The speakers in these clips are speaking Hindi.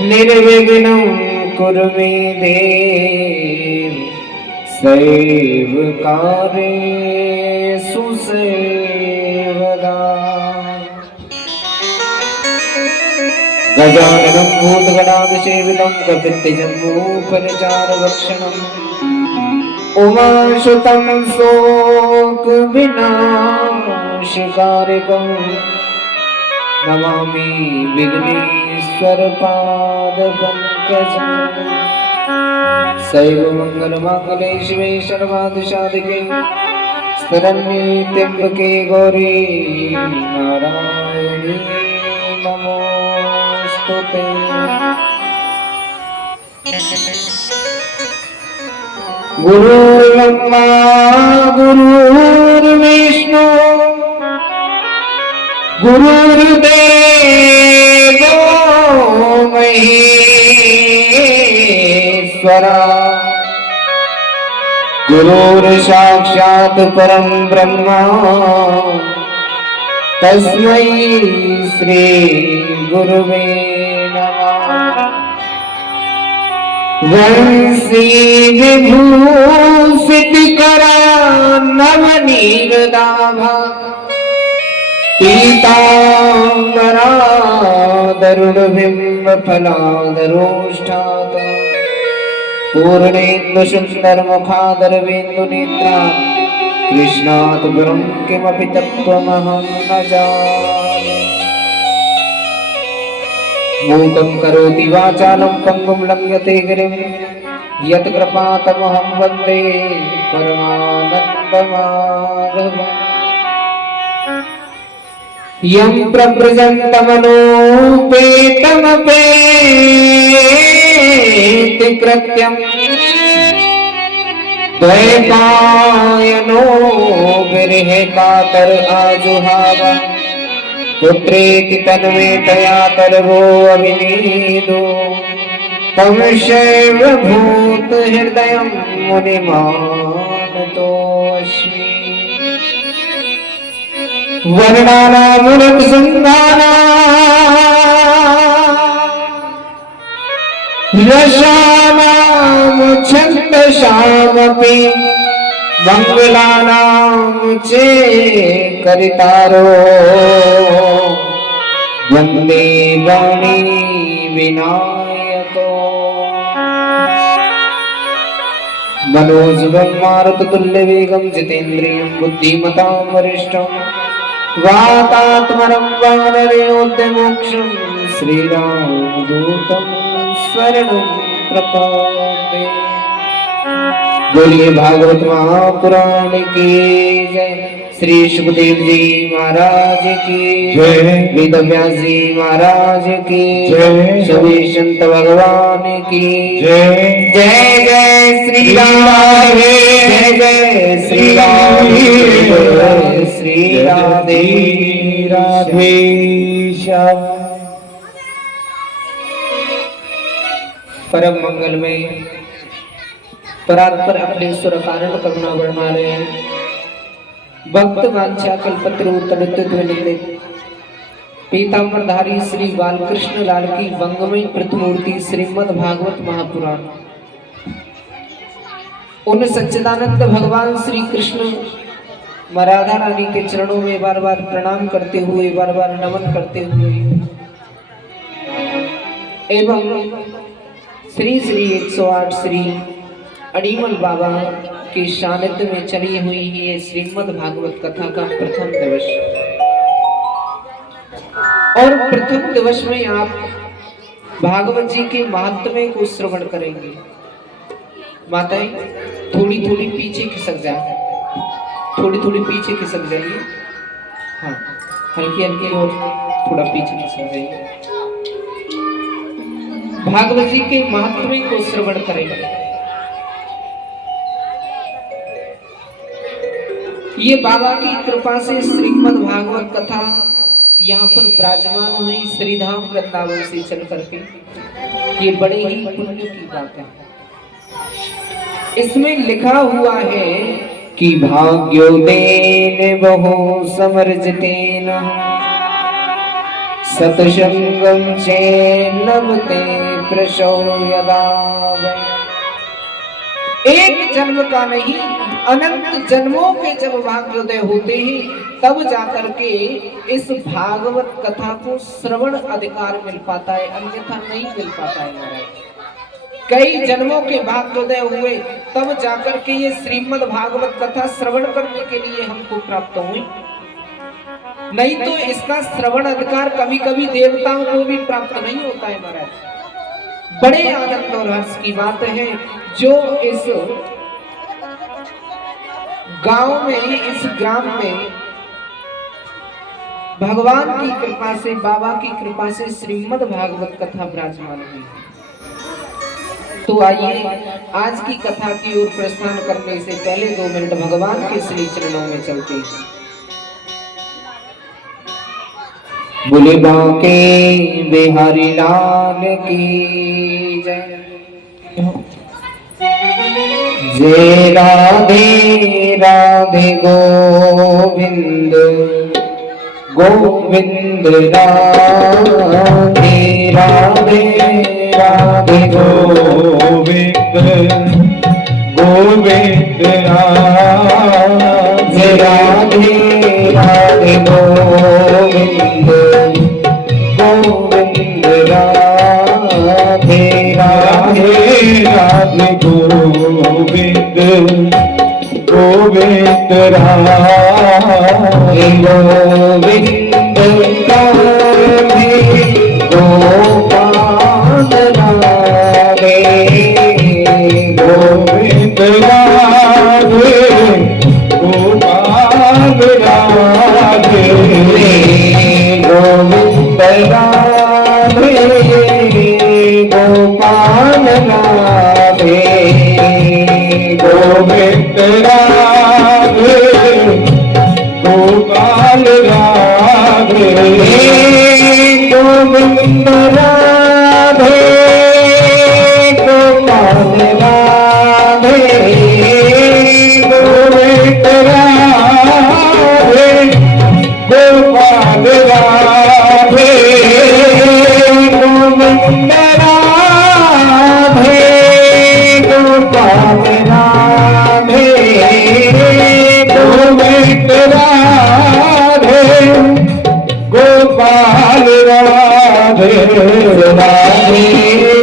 निर्विघ्नं कुरु मे देव सर्वकार्येषु सर्वदा। गजाननं भूतगणाधिसेवितं कपित्थजम्बूफलचारुभक्षणम् उमासुतं शोकविनाशकारिकम् नमामि विघ्नेश्वरपादपङ्कजम्। सर्वमङ्गलमाङ्गल्ये शिवे सर्वार्थसाधिके शरण्ये त्र्यम्बके गौरी नारायणी नमोस्तुते। गुरुर्ब्रह्मा गुरुर्विष्णु गुरुर्देवो महेश्वरा गुरुर्साक्षात् परं ब्रह्म तस्मै श्री गुरुवे नमः। वंशी विभूषितकरा नवनीरदाभा पीताम्बरा गरुडबिम्बफलाधरोष्ठात् पूर्णेन्दुसुन्दरमुखादरवेन्दुनेत्रा कृष्णात् परं किमपि तत्त्वमहं न जाने। मूकं करोति वाचालं पङ्गुं लङ्घयते गिरिं यत्कृपातमहं वन्दे परमानन्दमाधवम्। यं प्रव्रजन्तमनोपेतमपेतिकृत्यं द्वैपायनो विरहकातर आजुहाव पुत्रेति तन्मे तया तरवो अभिनीदो तं सर्वभूतहृदयं मुनिमानतोऽस्मि। वर्णानां रसानां छन्दसामपि मंगलानां चे करितारो वन्दे वाणी विनायको। मनोजवं मारुततुल्यवेगं जितेन्द्रियं बुद्धिमतां वरिष्ठं वातात्मनं वानरयोध्यमोक्षं श्रीरामदूतं शरणं प्रपद्ये। बोलिए भागवत महापुराण की जय। श्री सुखदेव जी महाराज की जय। वेदव्यास जी महाराज की जय। सभी संत भगवान की जय। जय जय श्री राम जय जय श्री राम जय श्री राधे राधे श्याम। परम मंगलमय परात्पर अखिलेश्वर कारण करुणा वर्णालय भक्त वांछा कल्पतरु पीताम्बरधारी श्री बालकृष्ण लाल की वंगमयी प्रतिमूर्ति श्रीमद् भागवत महापुराण उन सच्चिदानंद भगवान श्री कृष्ण राधा रानी के चरणों में बार बार प्रणाम करते हुए बार बार नमन करते हुए एवं श्री श्री 108 श्री अड़ीमल बाबा के सानिध्य में चली हुई ये श्रीमद् भागवत कथा का प्रथम दिवस और प्रथम दिवस में आप भागवत जी के महात्म्य को श्रवण करेंगे। माताएं थोड़ी थोड़ी पीछे खिसक जाए, थोड़ी थोड़ी पीछे खिसक जाइए। हाँ, हल्की हल्की और थोड़ा पीछे खिसक जाइए। भागवत जी के महात्म्य को श्रवण करेंगे। ये बाबा की कृपा से श्रीमद् भागवत कथा यहाँ पर विराजमान हुई श्रीधाम वृंदावन से चल करके, ये बड़े ही पुण्य की बात है। इसमें लिखा हुआ है कि भाग्योदेन बहु समर्जितेन सतसंगम चे लभते प्रसो यदा वै। एक जन्म का नहीं, अनंत जन्मों के जब भाग्योदय होते हैं तब जाकर के इस भागवत कथा को श्रवण अधिकार मिल पाता है, अन्यथा नहीं मिल पाता है महाराज। कई जन्मों के भाग्योदय हुए तब जाकर के ये श्रीमद् भागवत कथा श्रवण करने के लिए हमको प्राप्त हुई, नहीं तो इसका श्रवण अधिकार कभी कभी देवताओं को भी प्राप्त नहीं होता है महाराज। बड़े आनंद और हर्ष की बात है जो इस गांव में, इस ग्राम में भगवान की कृपा से, बाबा की कृपा से श्रीमद् भागवत कथा विराजमान हुई। तो आइए आज की कथा की ओर प्रस्थान करने से पहले 2 मिनट भगवान के श्री चरणों में चलते हैं। बोले बांके बिहारी लाल की जय। जय राधे राधे गोविंद गोविंद राधे राधे राधे गोविंद गोविंद राधे राधे राधे गोविंद गोविंद राधे राधे राधे गोविंद गोविंद राधे गोविंद राधे गोपाल राधे गोविंद राधे गोपाल राधे गोविंद राधे गोपाल राधे गोविंद राधे गोपाल राधे गोविंद राधे गोपाल राधे गोविंद राधे गोपाल राधे गोविंद राधे गोपाल राधे गोविंद राधे गोपाल राधे राधे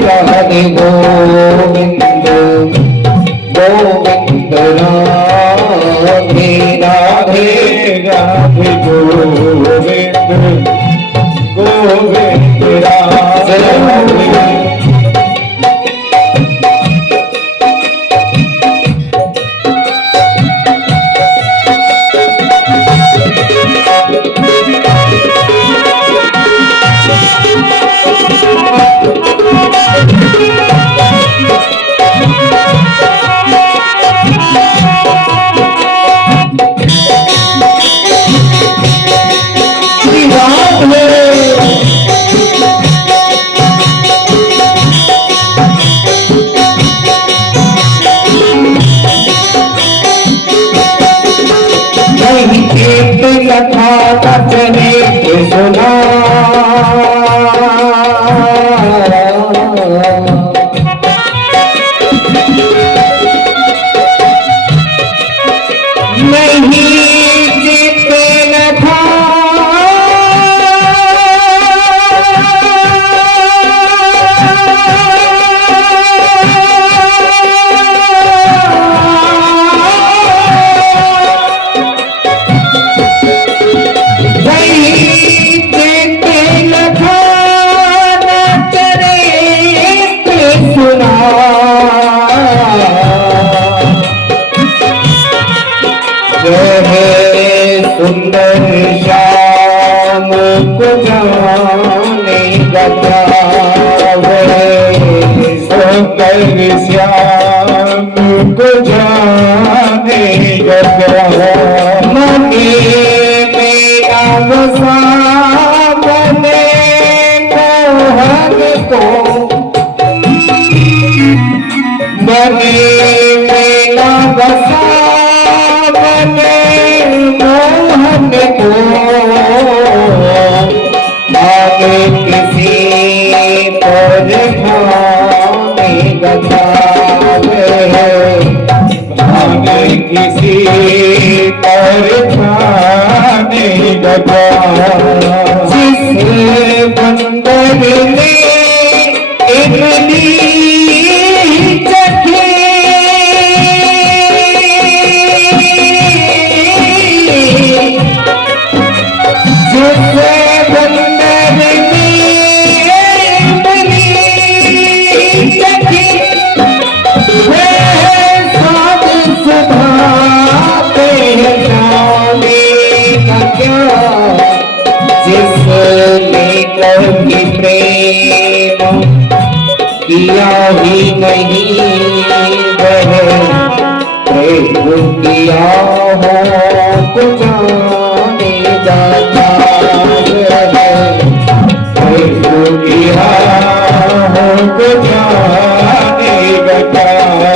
राधे गोविंद गोविंद राधे राधे राधे गोविंद गोविंद राधे कथा कथने सुना नहीं जीते न था सुंदर श्याम को जाने गया सुंदर श्याम को जाने गया मने मेरा वसा बने मोहन को बने मेरा वसा मोहन को आगे किसी पर छाने लगा। जिस बंदर ने इमली चखी, जिस बंदर ने इमली चखी, जिसने कभी प्रेम किया ही नहीं, वह प्रेम किया हो तो जाने जाता है। प्रेम किया हो तो जाने जाता है।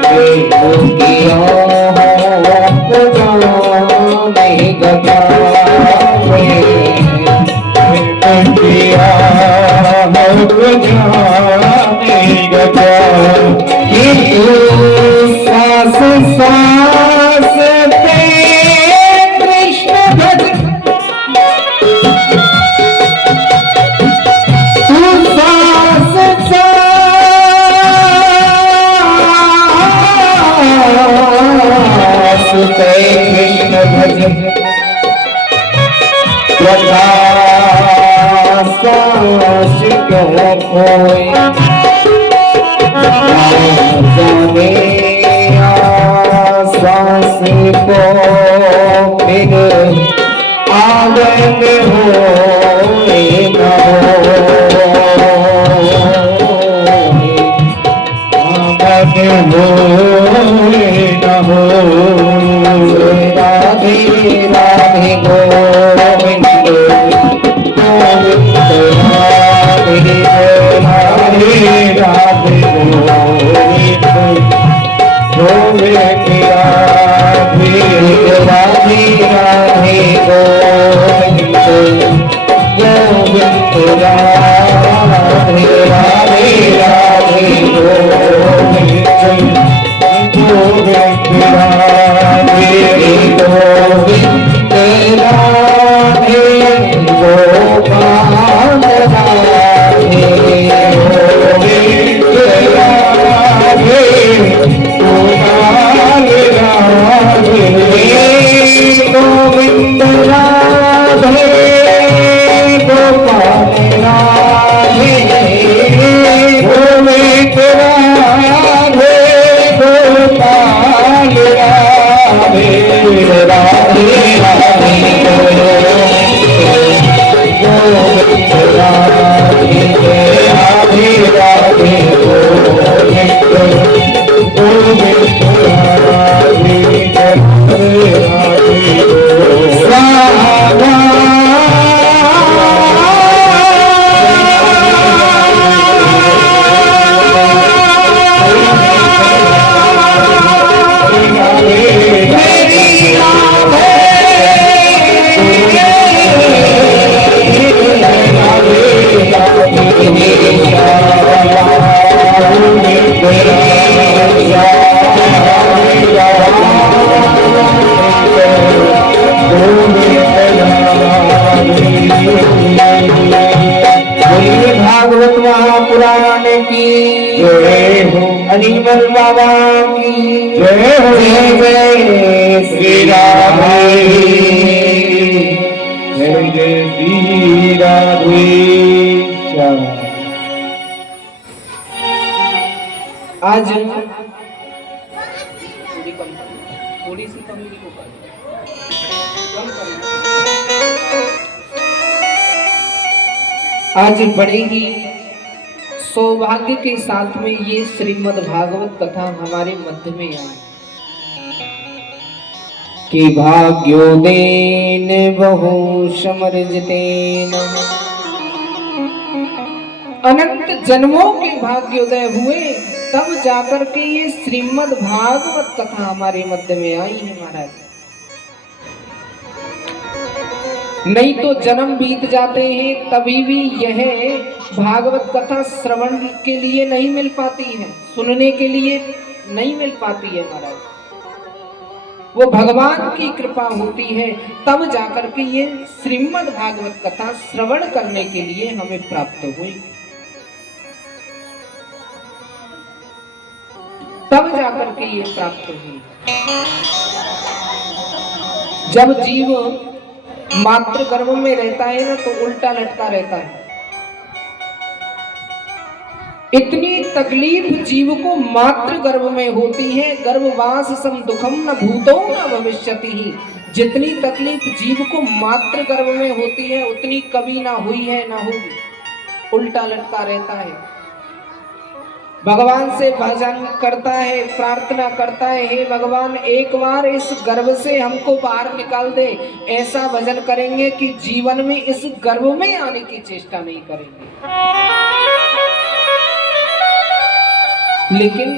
प्रेम किया हो तो जाने जाता है। किया हो तो जाने जाता है। सास सास पे कृष्ण भज, तू सास सास पे कृष्ण भज, सास क्यों खोए जाने सास को फिर आंगन होए न आंगन होए न हो। राधे राधे गोविंद गोविंद राधे राधे राधे गोविंद गोविंद राधे राधे राधे गोविंद गोविंद राधे राधे राधे गोविंद गोविंद राधे गोविंद राधे गोपाल राधे गोविंद राधे गोपाल राधे गोविंद राधे गोपाल राधे गोविंद राधे गोपाल राधे राधे राधे गोविंद राधे राधे राधे गोविंद गोविंद राधे राधे राधे भागवत महापुराण की जय हो। अनिमल बाबा की जय हो। जय जय श्री राम, जय जय श्री राधेश्याम। आज थोड़ी सी कमी को आज बढ़ेगी। सौभाग्य के साथ में ये श्रीमद् भागवत कथा हमारे मध्य में आई कि भाग्योदेन बहु समर्जितेन, अनंत जन्मों के भाग्योदय हुए तब जाकर के ये श्रीमद् भागवत कथा हमारे मध्य में आई है महाराज। नहीं तो जन्म बीत जाते हैं तभी भी यह भागवत कथा श्रवण के लिए नहीं मिल पाती है, सुनने के लिए नहीं मिल पाती है महाराज। वो भगवान की कृपा होती है, तब जाकर के ये श्रीमद् भागवत कथा श्रवण करने के लिए हमें प्राप्त हुई, तब जाकर के ये प्राप्त हुई। जब जीव मातृ गर्भ में रहता है ना तो उल्टा लटका रहता है। इतनी तकलीफ जीव को मातृ गर्भ में होती है, गर्भवास सम दुखम न भूतो न भविष्यति ही। जितनी तकलीफ जीव को मातृ गर्भ में होती है उतनी कभी ना हुई है ना होगी, उल्टा लटका रहता है। भगवान से भजन करता है, प्रार्थना करता है, हे भगवान एक बार इस गर्भ से हमको बाहर निकाल दे। ऐसा भजन करेंगे कि जीवन में इस गर्भ में आने की चेष्टा नहीं करेंगे। लेकिन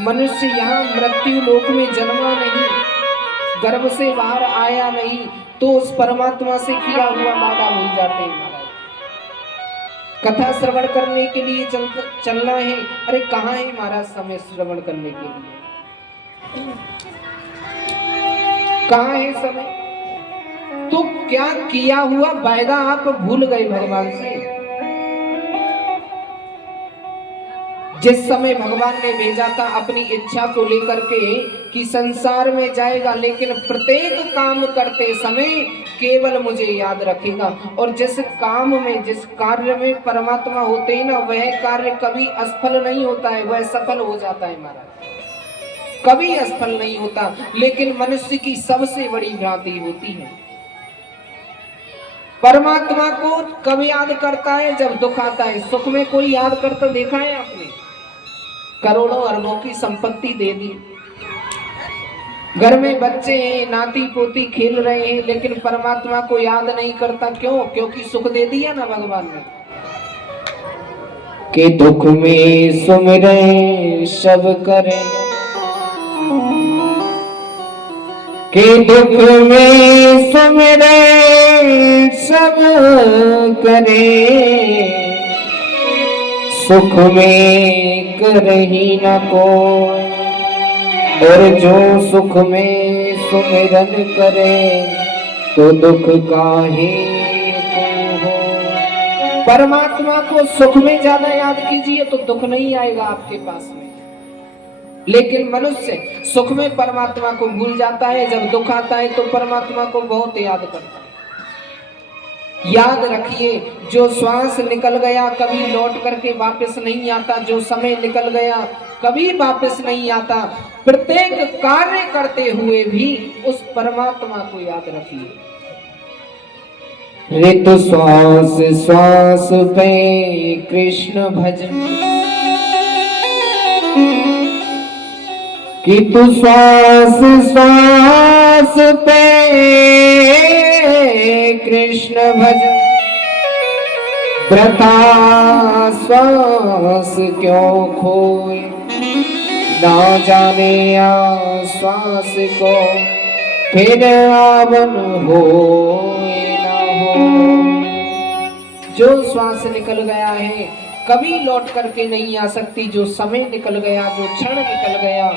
मनुष्य यहाँ मृत्यु लोक में जन्मा नहीं, गर्भ से बाहर आया नहीं, तो उस परमात्मा से किया हुआ वादा भूल जाते हैं। कथा श्रवण करने के लिए चलना है, अरे कहाँ है महाराज समय श्रवण करने के लिए, कहाँ है समय? तो क्या किया हुआ वायदा आप भूल गए भगवान से? जिस समय भगवान ने भेजा था अपनी इच्छा को लेकर के कि संसार में जाएगा, लेकिन प्रत्येक काम करते समय केवल मुझे याद रखेगा। और जिस काम में, जिस कार्य में परमात्मा होते हैं ना, वह कार्य कभी असफल नहीं होता है, वह सफल हो जाता है महाराज, कभी असफल नहीं होता। लेकिन मनुष्य की सबसे बड़ी भ्रांति होती है, परमात्मा को कब याद करता है? जब दुख आता है। सुख में कोई याद करता देखा है आपने? करोड़ों अरबों की संपत्ति दे दी, घर में बच्चे हैं, नाती पोती खेल रहे हैं, लेकिन परमात्मा को याद नहीं करता। क्यों? क्योंकि सुख दे दिया ना भगवान ने। कि दुख में सुमिरे सब करे, कि दुख में सुमिरे सब करे, सुख में करही न कोई, और जो सुख में सुमिरन करे तो दुख काहे को हो। परमात्मा को सुख में ज्यादा याद कीजिए तो दुख नहीं आएगा आपके पास में। लेकिन मनुष्य सुख में परमात्मा को भूल जाता है, जब दुख आता है तो परमात्मा को बहुत याद करता है। याद रखिए, जो श्वास निकल गया कभी लौट करके वापस नहीं आता, जो समय निकल गया कभी वापस नहीं आता। प्रत्येक कार्य करते हुए भी उस परमात्मा को याद रखिए। ऋतु श्वास श्वास पे कृष्ण भजन, कि तू श्वास श्वास पे कृष्ण भजन, वृथा श्वास क्यों खोए, ना जाने आश्वास को फिर आवन हो ना हो। जो श्वास निकल गया है कभी लौट करके नहीं आ सकती, जो समय निकल गया, जो क्षण निकल गया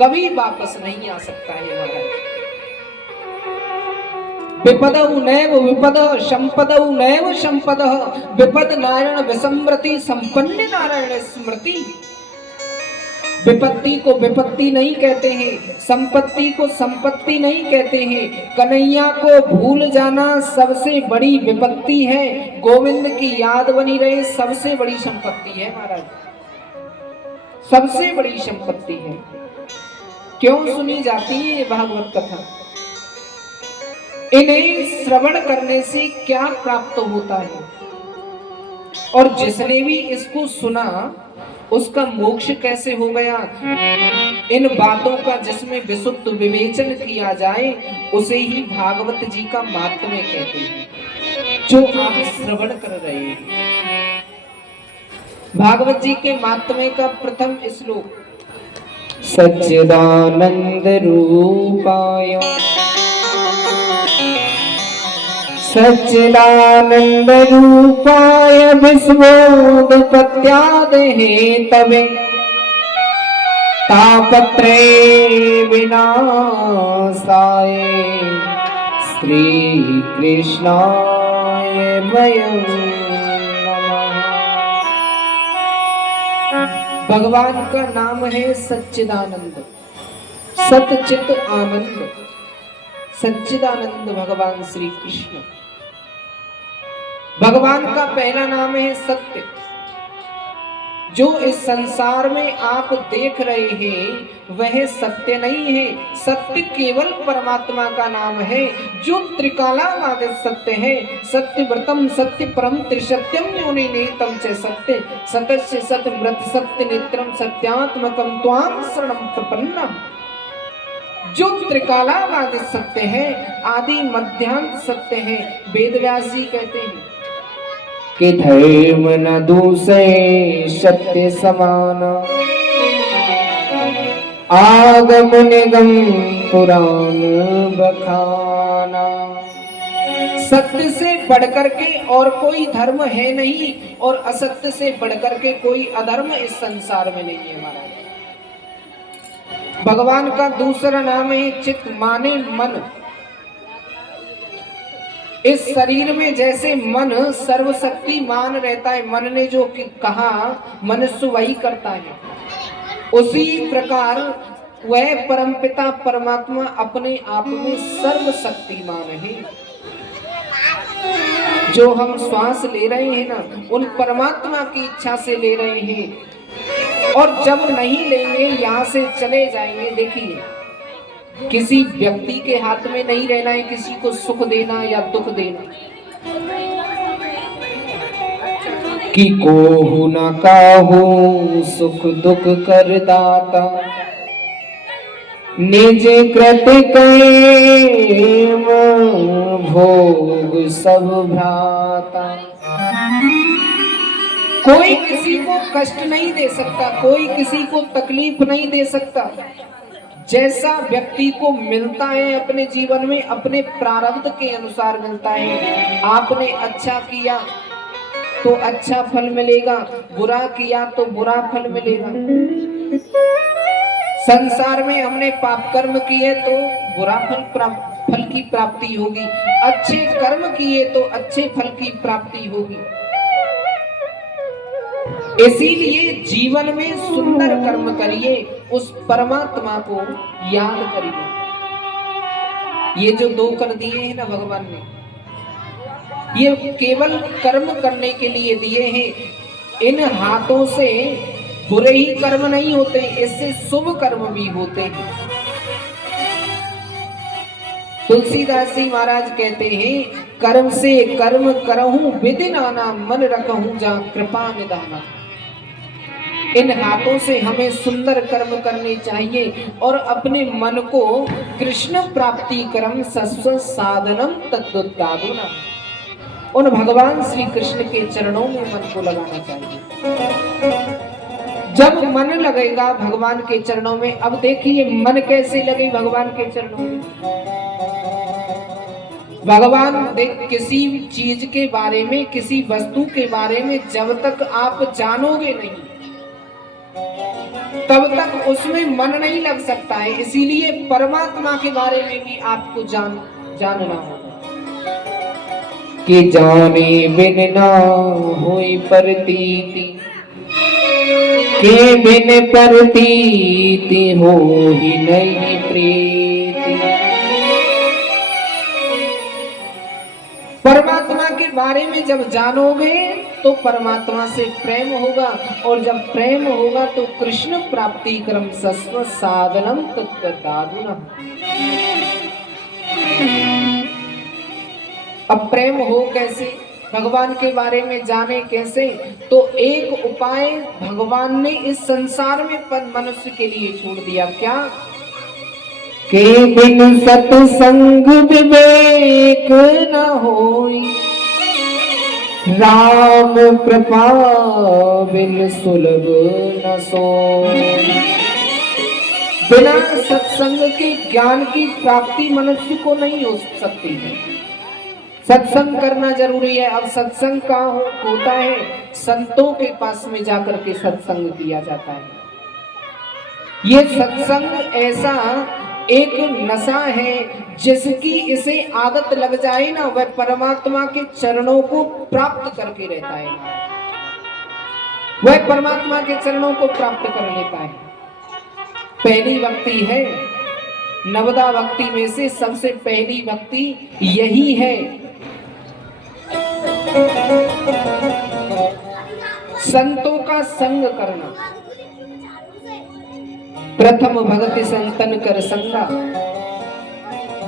कभी वापस नहीं आ सकता है महाराज। विपदौ नैव विपदः संपदौ नैव संपदः, विपद नारायण विसम्रति संपन्न नारायण स्मृति। विपत्ति को विपत्ति नहीं कहते हैं, संपत्ति को संपत्ति नहीं कहते हैं। कन्हैया को भूल जाना सबसे बड़ी विपत्ति है, गोविंद की याद बनी रहे सबसे बड़ी संपत्ति है महाराज, सबसे बड़ी संपत्ति है। क्यों सुनी जाती है ये भागवत कथा? इन्हें श्रवण करने से क्या प्राप्त होता है, और जिसने भी इसको सुना उसका मोक्ष कैसे हो गया, इन बातों का जिसमें विशुद्ध विवेचन किया जाए उसे ही भागवत जी का महात्म्य कहते हैं, जो आप श्रवण कर रहे हैं। भागवत जी के महात्म्य का प्रथम श्लोक, सच्चिदानंद रूपाय सच्चिदानंद रूपाय विश्वोत्पत्त्यादि हेतवे तापत्रे विनाशाय श्री कृष्णाय वयं नमः। भगवान का नाम है सच्चिदानंद, सतचित आनंद। सच्चिदानंद भगवान श्री कृष्ण। भगवान का पहला नाम है सत्य। जो इस संसार में आप देख रहे हैं वह सत्य नहीं है। सत्य केवल परमात्मा का नाम है जो त्रिकालावाद सत्य है। सत्य व्रतम सत्य परम त्रिसत्यम योनिनेतम च सत्य सतस्य सत व्रत सत्य नेत्रम सत्यात्मकम त्वाम शरणम प्रपन्नम। जो त्रिकालावाद सत्य है, आदि मध्यांत सत्य है। वेदव्यास जी कहते हैं कि धर्म न दूसरे सत्य समान, आगम निगम पुराण बखाना। सत्य से बढ़कर के और कोई धर्म है नहीं और असत्य से बढ़कर के कोई अधर्म इस संसार में नहीं है महाराज। भगवान का दूसरा नाम है चित्त माने मन। इस शरीर में जैसे मन सर्वशक्तिमान रहता है, मन ने जो कहा मनुष्य वही करता है, उसी प्रकार वह परमपिता परमात्मा अपने आप में सर्वशक्तिमान है। जो हम श्वास ले रहे हैं ना, उन परमात्मा की इच्छा से ले रहे हैं और जब नहीं लेंगे यहाँ से चले जाएंगे। देखिए, किसी व्यक्ति के हाथ में नहीं रहना है किसी को सुख देना या दुख देना। कि कोहु न काहू सुख दुख कर दाता, निज कृत कैम भोग सब भ्राता। कोई किसी को कष्ट नहीं दे सकता, कोई किसी को तकलीफ नहीं दे सकता। जैसा व्यक्ति को मिलता है अपने जीवन में अपने प्रारब्ध के अनुसार मिलता है। आपने अच्छा किया तो अच्छा फल मिलेगा, बुरा किया तो बुरा फल मिलेगा। संसार में हमने पाप कर्म किए तो बुरा फल की प्राप्ति होगी, अच्छे कर्म किए तो अच्छे फल की प्राप्ति होगी। इसीलिए जीवन में सुंदर कर्म करिए, उस परमात्मा को याद करिए। ये जो दो कर दिए हैं ना भगवान ने, ये केवल कर्म करने के लिए दिए हैं। इन हाथों से बुरे ही कर्म नहीं होते, इससे शुभ कर्म भी होते हैं। तुलसीदास जी महाराज कहते हैं, कर्म से कर्म करहूं विधि नाना, मन रखहूं जा कृपा निदाना। इन हाथों से हमें सुंदर कर्म करने चाहिए और अपने मन को कृष्ण प्राप्ति कर्म सस्व साधनम तद्वत्तादुना, उन भगवान श्री कृष्ण के चरणों में मन को लगाना चाहिए। जब मन लगेगा भगवान के चरणों में, अब देखिए मन कैसे लगे भगवान के चरणों में। भगवान किसी चीज के बारे में, किसी वस्तु के बारे में जब तक आप जानोगे नहीं तब तक उसमें मन नहीं लग सकता है। इसीलिए परमात्मा के बारे में भी आपको जानना होगा कि जाने बिन ना होई प्रतीति, के बिन प्रतीति हो ही नहीं प्रीति। परमात्मा के बारे में जब जानोगे तो परमात्मा से प्रेम होगा और जब प्रेम होगा तो कृष्ण प्राप्ति क्रम सस्व साधनम तत्वदादुना। अब प्रेम हो कैसे, भगवान के बारे में जाने कैसे? तो एक उपाय भगवान ने इस संसार में मनुष्य के लिए छोड़ दिया। क्या? के बिन सत्संग विवेक न होई, राम कृपा बिन सुलभ न सोई। बिना सत्संग के ज्ञान की प्राप्ति मनुष्य को नहीं हो सकती है। सत्संग करना जरूरी है। अब सत्संग कहाँ होता है? संतों के पास में जाकर के सत्संग किया जाता है। ये सत्संग ऐसा एक नशा है जिसकी इसे आदत लग जाए ना, वह परमात्मा के चरणों को प्राप्त करके रहता है, वह परमात्मा के चरणों को प्राप्त कर लेता है। पहली भक्ति है, नवदा भक्ति में से सबसे पहली भक्ति यही है, संतों का संग करना। प्रथम भगति संतन कर संगा।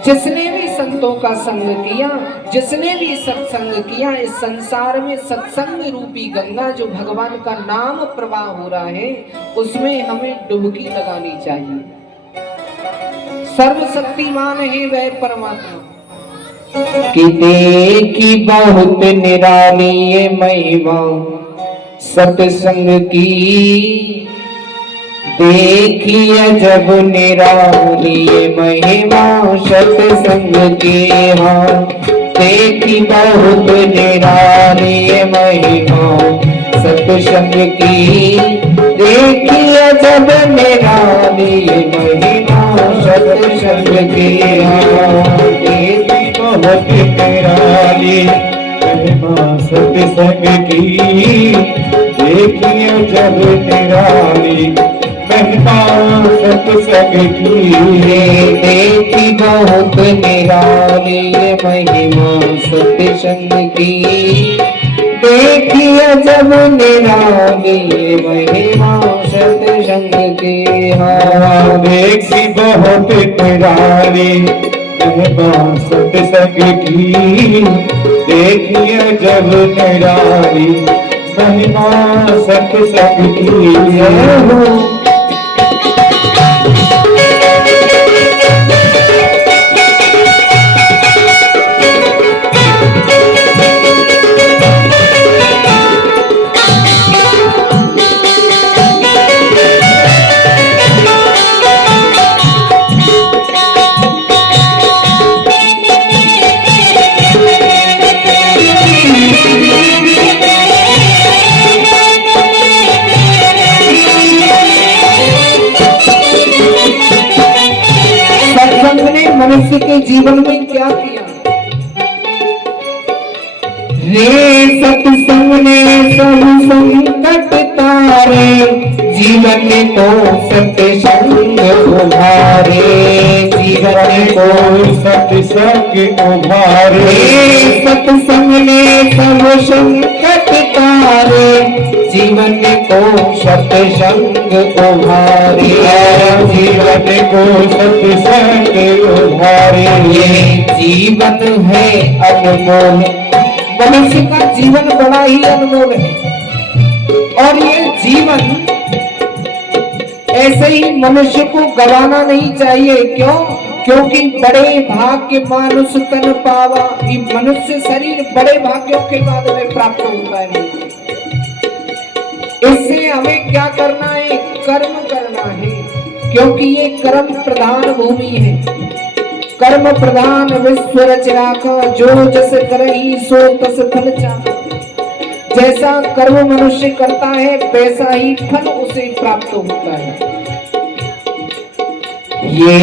जिसने भी संतों का संग किया, जिसने भी सत्संग किया, इस संसार में सत्संग रूपी गंगा जो भगवान का नाम प्रवाह हो रहा है, उसमें हमें डुबकी लगानी चाहिए। सर्वशक्तिमान है वह परमात्मा। कि देखी बहुत निराली ये महिमा सत्संग की, देखिए जब निराली ये महिमा सत्संग की। हाँ देखी बहुत निराली ये महिमा सत्संग की, देखिए जब निराली ये महिमा सत्संग की। हाँ देखी बहुत निराली महिमा सत्संग की, देखिए जब निराली महिमा सत्संग की। देखी बहुत निराली महिमा सत्संग की, देखिए जब निराली महिमा सत्संग की। हाँ देखी बहुत निराली महिमा सत्संग की, देखिए जब निराली महिमा सत्संग की। मनुष्य के जीवन में क्या किया? रे सत्संग ने सब संकट तारे, जीवन को सत्संग उभारे। जीवन को सत्संग उभारे। सत्संग ने सब संकट तारे, जीवन को सत्संग उभारे। जीवन को सत्संग उभारे। ये जीवन है अनमोल, मनुष्य का जीवन बड़ा ही अनमोल है, और ये जीवन ऐसे ही मनुष्य को गवाना नहीं चाहिए। क्यों? क्योंकि बड़े भाग्य मानुष तन पावा। ये मनुष्य शरीर बड़े भाग्यों के बाद में प्राप्त होता है। इससे हमें क्या करना है? कर्म करना है, क्योंकि ये कर्म प्रधान भूमि है। कर्म प्रधान विश्व रचना का, जो जस करहि सो तस फल चाहा। जैसा कर्म मनुष्य करता है वैसा ही फल उसे प्राप्त होता है। ये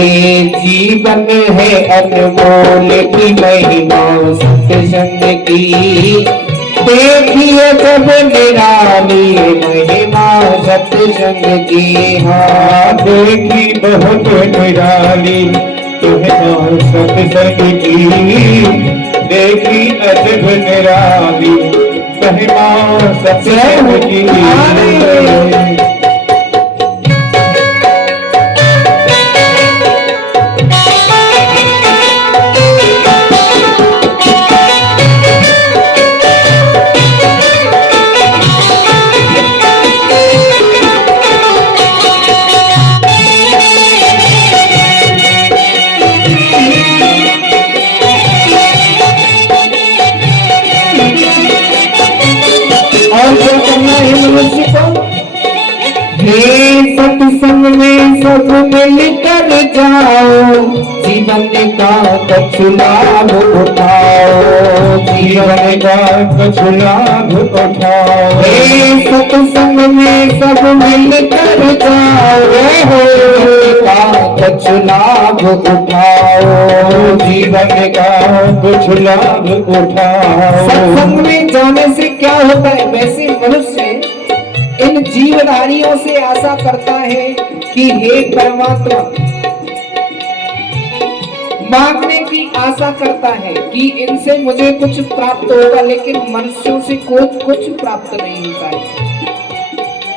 जीवन है अनमोल की महिमा सत्संग की, देखिए जब निराली महिमा सत्संग की। हाँ देखी बहुत निराली महिमा सत्संग की, देखी अजब निराली महिमा सत्संग की। सत्संग में सब मिलकर जाओ, जीवन का कुछ लाभ उठाओ। जीवन का कुछ लाभ उठाओ। सत्संग में सब मिलकर जाओ, जय हो का कुछ लाभ उठाओ, जीवन का कुछ लाभ उठाओ। सत्संग में जाने से क्या होता है? वैसे मनुष्य इन जीवधारियों से आशा करता है कि हे परमात्मा, मांगने की आशा करता है कि इनसे मुझे कुछ प्राप्त होगा, लेकिन मनुष्यों से कुछ प्राप्त नहीं होता है।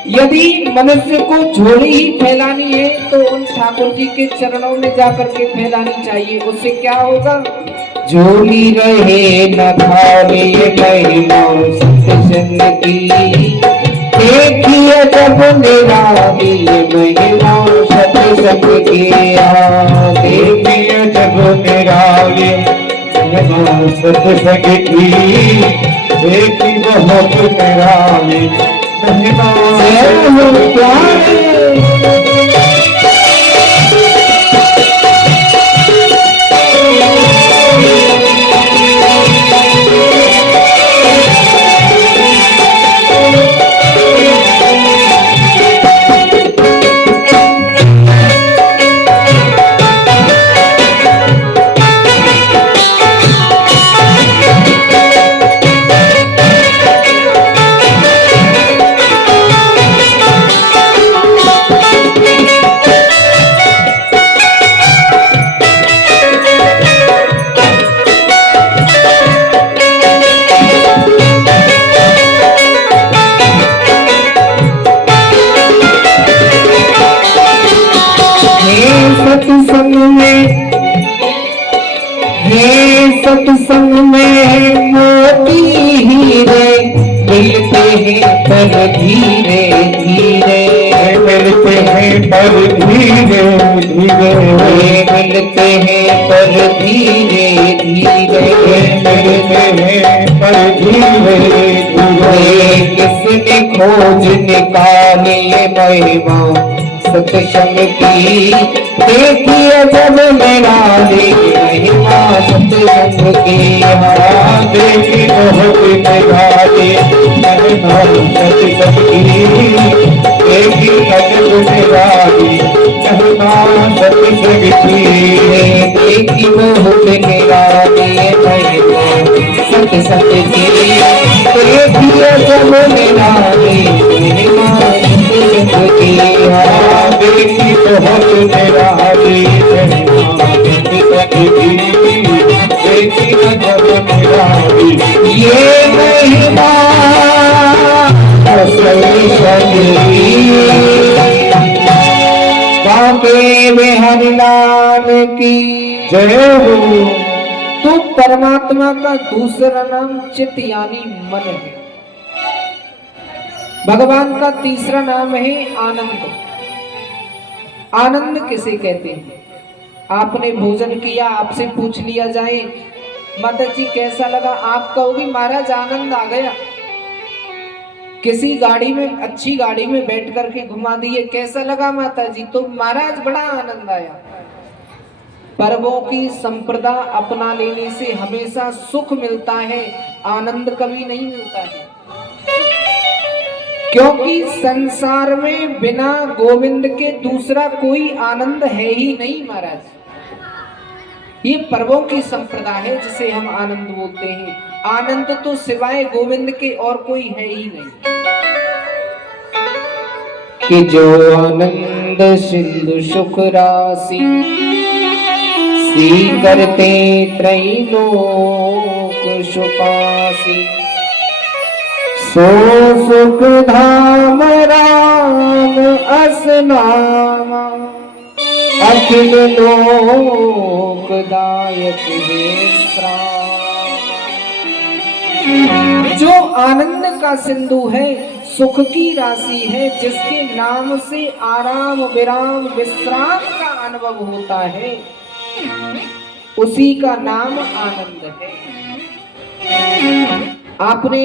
यदि मनुष्य को झोली ही फैलानी है तो उन ठाकुर जी के चरणों में जाकर के फैलानी चाहिए। उससे क्या होगा? झोली रहे न खाली महिमा सत्संग की, देखिए जब निराली महिमा सत्संग की। देखिए जब निराली महिमा सत्संग की, देखी बहुत निराली महिमा सत्संग की। सत्संग में, हे सत्संग में मोती हीरे मिलते हैं पर धीरे धीरे, मिलते हैं पर धीरे धीरे, मिलते हैं पर धीरे धीरे, मिलते हैं पर धीरे धीरे। किसने खोज निकाली ये महिमा सत्संग की, देखिए जब निराली महिमा सत्संग की। देखी बहुत निराली महिमा सत्संग की, देखी अजब निराली महिमा सत्संग की। देखी बहुत निराली महिमा सत्संग की, देखिए जब निराली महिमा सत्संग की। देखी बहुत निराली महिमा सत्संग की, देखी अजब निराली ये महिमा सत्संग की। बांके बिहारी लाल की जय हो। तो परमात्मा का दूसरा नाम चित्त यानी मन है। भगवान का तीसरा नाम है आनंद। आनंद किसे कहते हैं? आपने भोजन किया, आपसे पूछ लिया जाए माता जी कैसा लगा, आप कहोगी महाराज आनंद आ गया। किसी गाड़ी में, अच्छी गाड़ी में बैठ करके घुमा दिए, कैसा लगा माता जी? तो महाराज बड़ा आनंद आया। पर्वों की संप्रदा अपना लेने से हमेशा सुख मिलता है, आनंद कभी नहीं मिलता है। क्योंकि संसार में बिना गोविंद के दूसरा कोई आनंद है ही नहीं महाराज। ये पर्वों की संप्रदा है जिसे हम आनंद बोलते हैं। आनंद तो सिवाय गोविंद के और कोई है ही नहीं। कि जो आनंद सिंधु सुख राशि, सी करते त्रैलोक सुपासी। सो सुख धाम राम असनामा, अखिल लोक दायक जो आनंद का सिंधु है, सुख की राशि है, जिसके नाम से आराम विराम विश्राम का अनुभव होता है, उसी का नाम आनंद है। आपने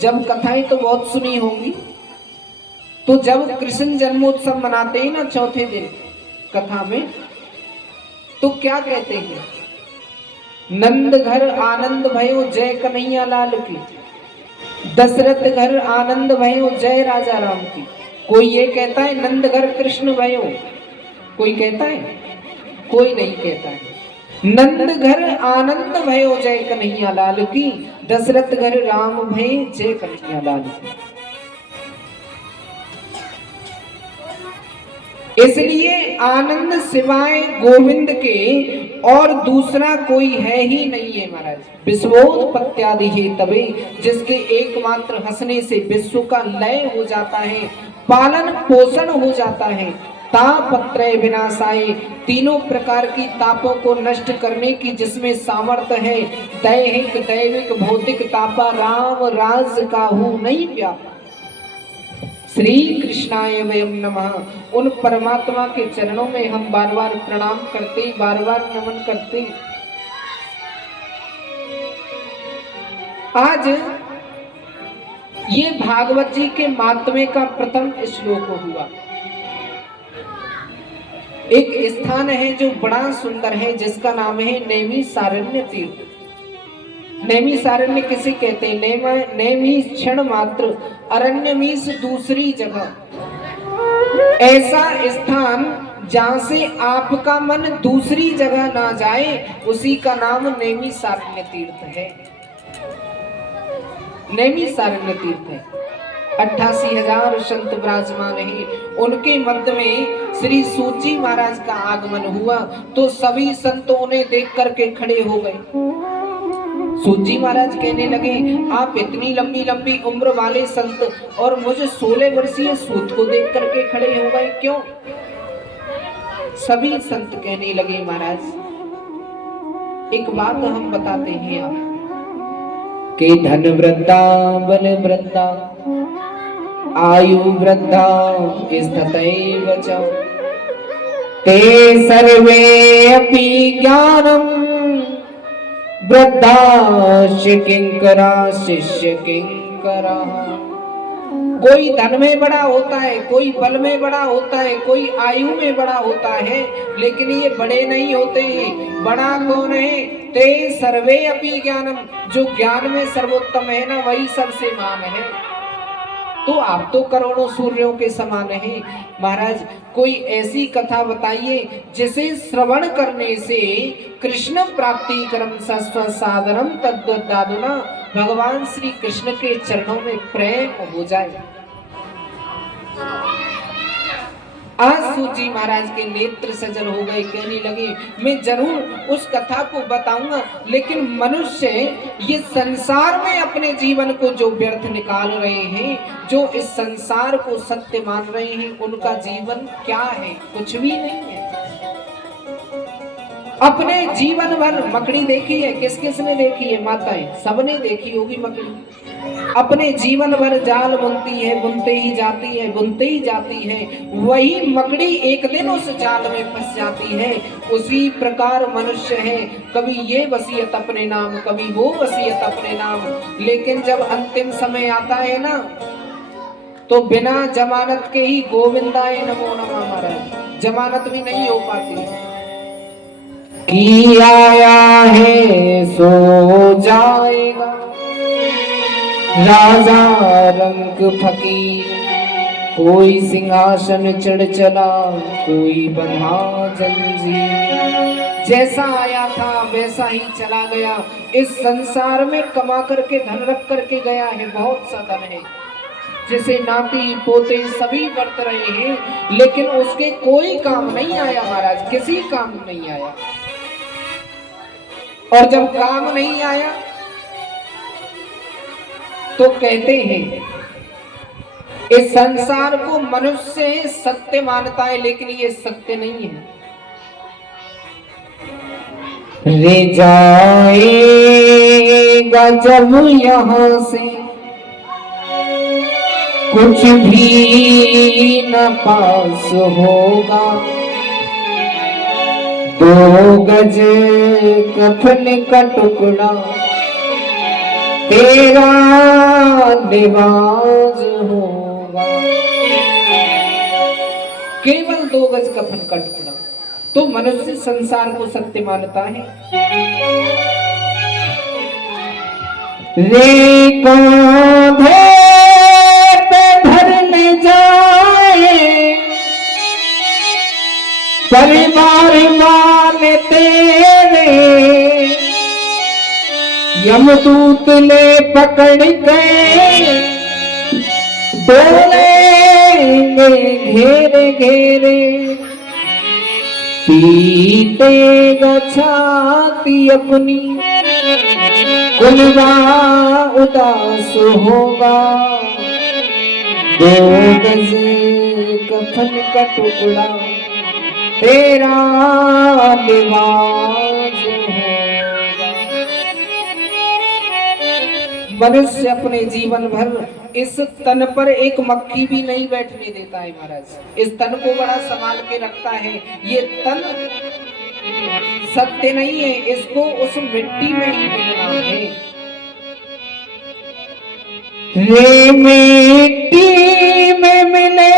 जब कथाएं तो बहुत सुनी होंगी, तो जब कृष्ण जन्मोत्सव मनाते हैं ना चौथे दिन कथा में, तो क्या कहते हैं? नंद घर आनंद भयो जय कन्हैया लाल की, दशरथ घर आनंद भयो जय राजा राम की। कोई ये कहता है नंद घर कृष्ण भयो, कोई कहता है? कोई नहीं कहता है। नंद घर आनंद भयो जय कन्हैया लाल की, दशरथ घर राम भय जय कन्हैया लाल की। इसलिए आनंद सिवाय गोविंद के और दूसरा कोई है ही नहीं है महाराज। विश्वोत्पत्त्यादि है तबे, जिसके एकमात्र हंसने से विश्व का लय हो जाता है, पालन पोषण हो जाता है। तापत्रय विनाशाय, तीनों प्रकार की तापों को नष्ट करने की जिसमें सामर्थ्य है, दैहिक दैविक भौतिक तापा राम राज काहू नहीं व्यापा। श्री कृष्णाय वयम नमः। उन परमात्मा के चरणों में हम बार बार प्रणाम करते, बार बार नमन करते। आज ये भागवत जी के मातमे का प्रथम श्लोक हुआ। एक स्थान है जो बड़ा सुंदर है, जिसका नाम है नैमिषारण्य तीर्थ। नैमिषारण्य किसे कहते हैं? नैमिष क्षण मात्र, अरण्यमीश दूसरी जगह। ऐसा स्थान जहां से आपका मन दूसरी जगह ना जाए, उसी का नाम नैमिषारण्य तीर्थ है। नैमिषारण्य तीर्थ है। 88,000 संत विराजमान हैं। उनके मध्य में श्री सूची महाराज का आगमन हुआ तो सभी संत उन्हें देख करके खड़े हो गए। सूजी महाराज कहने लगे, आप इतनी लंबी लंबी उम्र वाले संत और मुझे 16 वर्षीय सूत को देख करके खड़े हो गए, क्यों? सभी संत कहने लगे, महाराज एक बात हम बताते हैं आप कि धन वृद्धा बल वृद्धा आयु वृद्धा स्थितैव च ते सर्वे अपि ज्ञानम वृद्धाश्च किंकरा शिष्य किंकरा। कोई धन में बड़ा होता है, कोई बल में बड़ा होता है, कोई आयु में बड़ा होता है, लेकिन ये बड़े नहीं होते हैं। बड़ा कौन है? ते सर्वे अपि ज्ञानम, जो ज्ञान में सर्वोत्तम है ना, वही सबसे महान है। तो आप तो करोड़ों सूर्यों के समान हैं। महाराज कोई ऐसी कथा बताइए जिसे श्रवण करने से कृष्ण प्राप्ति कर्म सस्व साधनम तद्वदादुना, भगवान श्री कृष्ण के चरणों में प्रेम हो जाए। आज सूजी महाराज के नेत्र सजल हो गए, कहने लगे मैं जरूर उस कथा को बताऊंगा, लेकिन मनुष्य ये संसार में अपने जीवन को जो व्यर्थ निकाल रहे हैं, जो इस संसार को सत्य मान रहे हैं, उनका जीवन क्या है? कुछ भी नहीं है। अपने जीवन भर मकड़ी देखी है? किस किस ने देखी है? माताएं सबने देखी होगी मकड़ी। अपने जीवन भर जाल बुनती है, बुनते ही जाती है, बुनते ही जाती है। वही मकड़ी एक दिन उस जाल में फंस जाती है। उसी प्रकार मनुष्य है, कभी ये वसीयत अपने नाम, कभी वो वसीयत अपने नाम, लेकिन जब अंतिम समय आता है ना, तो बिना जमानत के ही गोविंदाय नमो नमः महाराज, जमानत भी नहीं हो पाती। कि आया है सो जाएगा, राजा रंग फकीर, कोई सिंहासन चढ़ चला, कोई बंधा जंजीर। जैसा आया था वैसा ही चला गया। इस संसार में कमा करके धन रख करके गया है, बहुत सा धन है, जैसे नाती पोते सभी बरत रहे हैं, लेकिन उसके कोई काम नहीं आया महाराज, किसी काम नहीं आया। और जब काम नहीं आया तो कहते हैं इस संसार को मनुष्य सत्य मानता है, लेकिन ये सत्य नहीं है। रे जाएगा जब यहां से कुछ भी न पास होगा, 2 गज कफन का टुकड़ा तेरा लिबास होगा। केवल 2 गज कफन का टुकड़ा। तो मनुष्य संसार को सत्य मानता है। रे कांधे पे धर ले जाए यमदूत ने पकड़ के डोलेंगे घेरे घेरे, पीटेगा छाती अपनी कुलवा उदास होगा, 2 गज कफन का टुकड़ा तेरा लिबास होगा। मनुष्य अपने जीवन भर इस तन पर एक मक्खी भी नहीं बैठने देता है महाराज। इस तन को बड़ा संभाल के रखता है। ये तन सत्य नहीं है, इसको उस मिट्टी में ही मिलना है। रे मिट्टी में मिले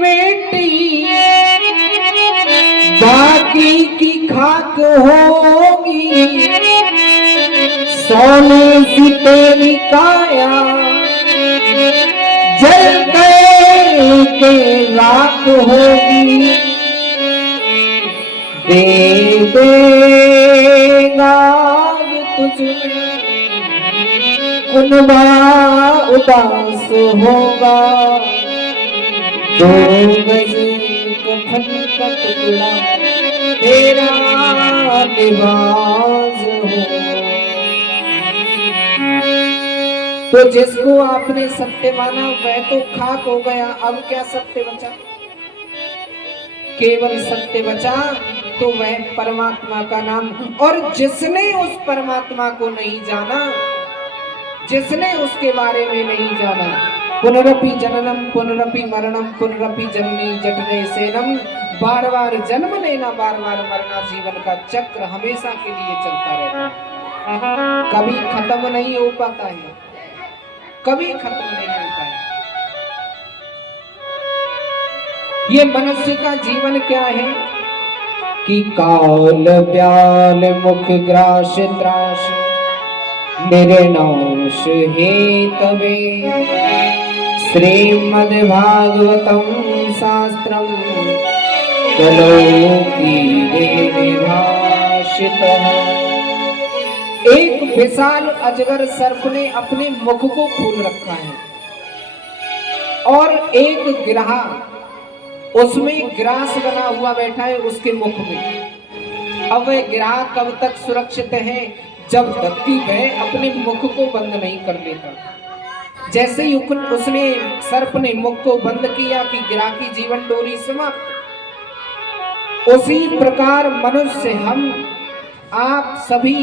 मिट्टी, बाकी की खाक होगी, सोने सी तेरी काया जल के राख होगी, दे देगा तुझमें कुनबा उदास होगा, 2 गज कफन का टुकड़ा तेरा लिबास होगा। तो जिसको आपने सत्य माना वह तो खाक हो गया, अब क्या सत्य बचा? केवल सत्य बचा तो वह परमात्मा का नाम। और जिसने उस परमात्मा को नहीं जाना, जिसने उसके बारे में नहीं जाना, पुनरपि जननम पुनरपि मरणम पुनरपि जननी जठरे सेनम, बार बार जन्म लेना बार बार मरना, जीवन का चक्र हमेशा के लिए चलता रहता है, कभी खत्म नहीं हो पाता है, कभी खत्म नहीं हो पाएगा। ये मनुष्य का जीवन क्या है कि काल ब्याल मुख ग्रास त्रास, निर्नाश हे तवे, श्रीमद् भागवतम शास्त्रम कलो की भाषितः। एक विशाल अजगर सर्प ने अपने मुख को खोल रखा है और एक गिरहा उसमें ग्रास बना हुआ बैठा है उसके मुख में। अब वह गिरहा कब तक सुरक्षित है? जब तक कि वह अपने मुख को बंद नहीं कर लेता। जैसे ही उसने सर्प ने मुख को बंद किया कि गिरहा की जीवन डोरी समाप्त, उसी प्रकार मनुष्य, हम आप सभी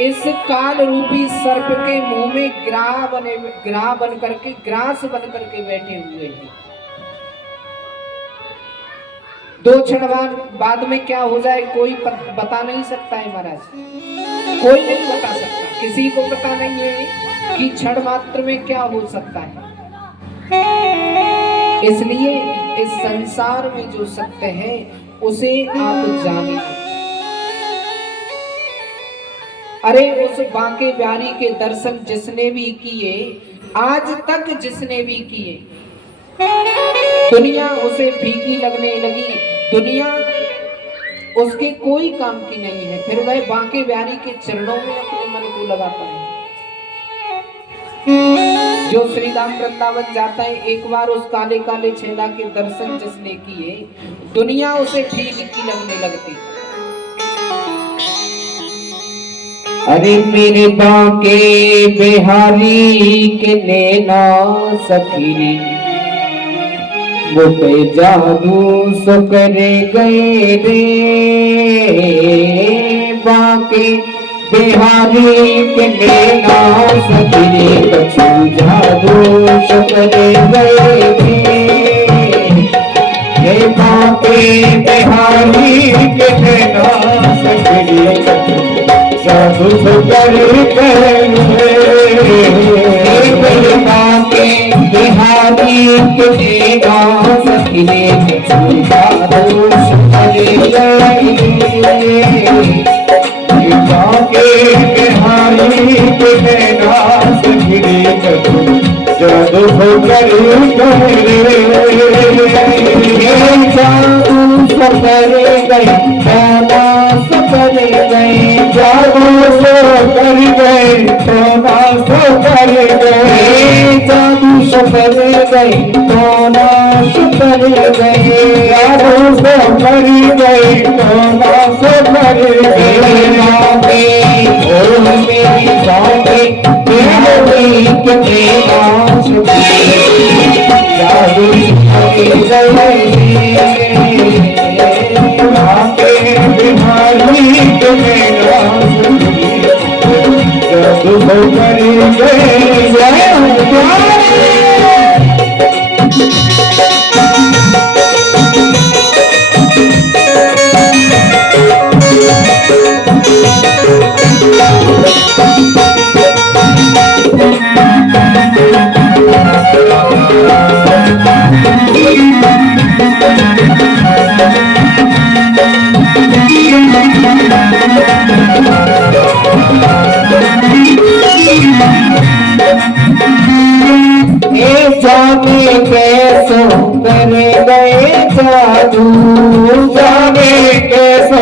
इस काल रूपी सर्प के मुंह में गिरहा बन करके, ग्रास बन करके बैठे हुए हैं। 2 क्षण बाद में क्या हो जाए कोई बता नहीं सकता है महाराज, कोई नहीं बता सकता, किसी को पता नहीं है कि क्षण मात्र में क्या हो सकता है। इसलिए इस संसार में जो सत्य है उसे आप जाने। अरे उस बांके बिहारी के दर्शन जिसने भी किए, आज तक जिसने भी किए, दुनिया उसे फीकी लगने लगी, दुनिया उसके कोई काम की नहीं है, फिर वह बांके बिहारी के चरणों में अपने मन को लगाता है। जो श्री राम वृंदावन जाता है, एक बार उस काले काले छेला के दर्शन जिसने किए, दुनिया उसे ठीक की लगने लगती। अरे मेरे बांके बिहारी के नैना सखीरी, वो पे जादू सो करे गए रे, बांके बिहारी के नैना सखीरी, कछु जादू सो करे गए रे, बांके बिहारी के नैना सखीरी, कछु जादू सो करे गए रे, बांके बिहारी के नैना सखीरी, कछु जादू सो करे गए रे, बांके बिहारी के नैना सखीरी, कछु जादू सो करे गए रे, जादू सो करे गए, जादू सो करे गए, जादू सो कर गए तो नाश कर गए, जादू से कर गए तो नाश कर गए, जादू से कर गए तो नाश कर गए। ओ मेरी बाबे बिहारी के नाश जादू कर गए, बिहारी के नाश जादू कर गए। जाने कैसो कर गए जादू, जाने कैसो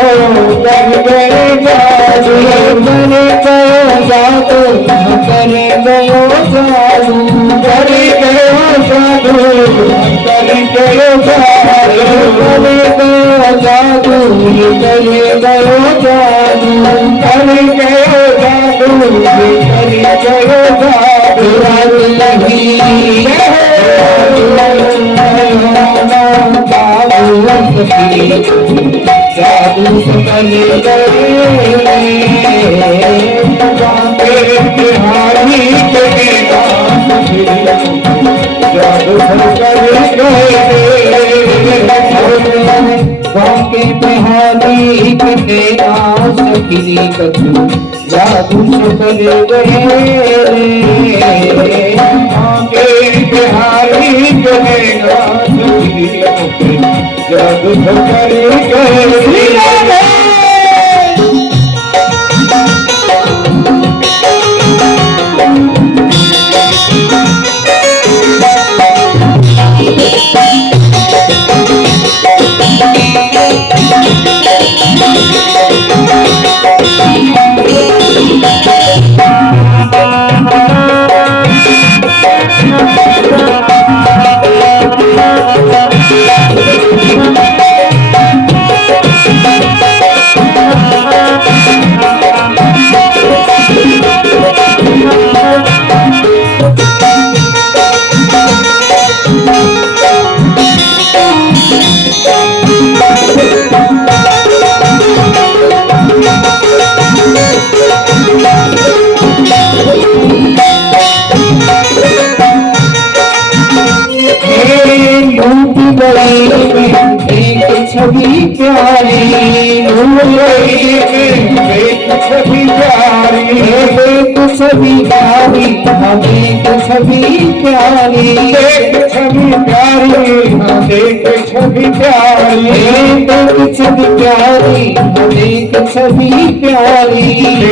कर गए जादू, कर गयो जादू, कर गयो जादू, कर गयो जादू, कर गयो जादू, कर गयो जादू, कर गयो जादू, कर गयो जादू, कर गयो जादू। रात लगी जादू से कर गए, बिहारी के नाश जादू कर गए। बाके बिहारी के नाश गिरी कछु जादू से कर गए, बिहारी के नाश जादू कर गए। छवि प्यारी, एक छवि प्यारी, एक छवि प्यारी, एक छवि प्यारी, एक छवि प्यारी, एक छवि प्यारी, एक छवि प्यारी, एक छवि प्यारी,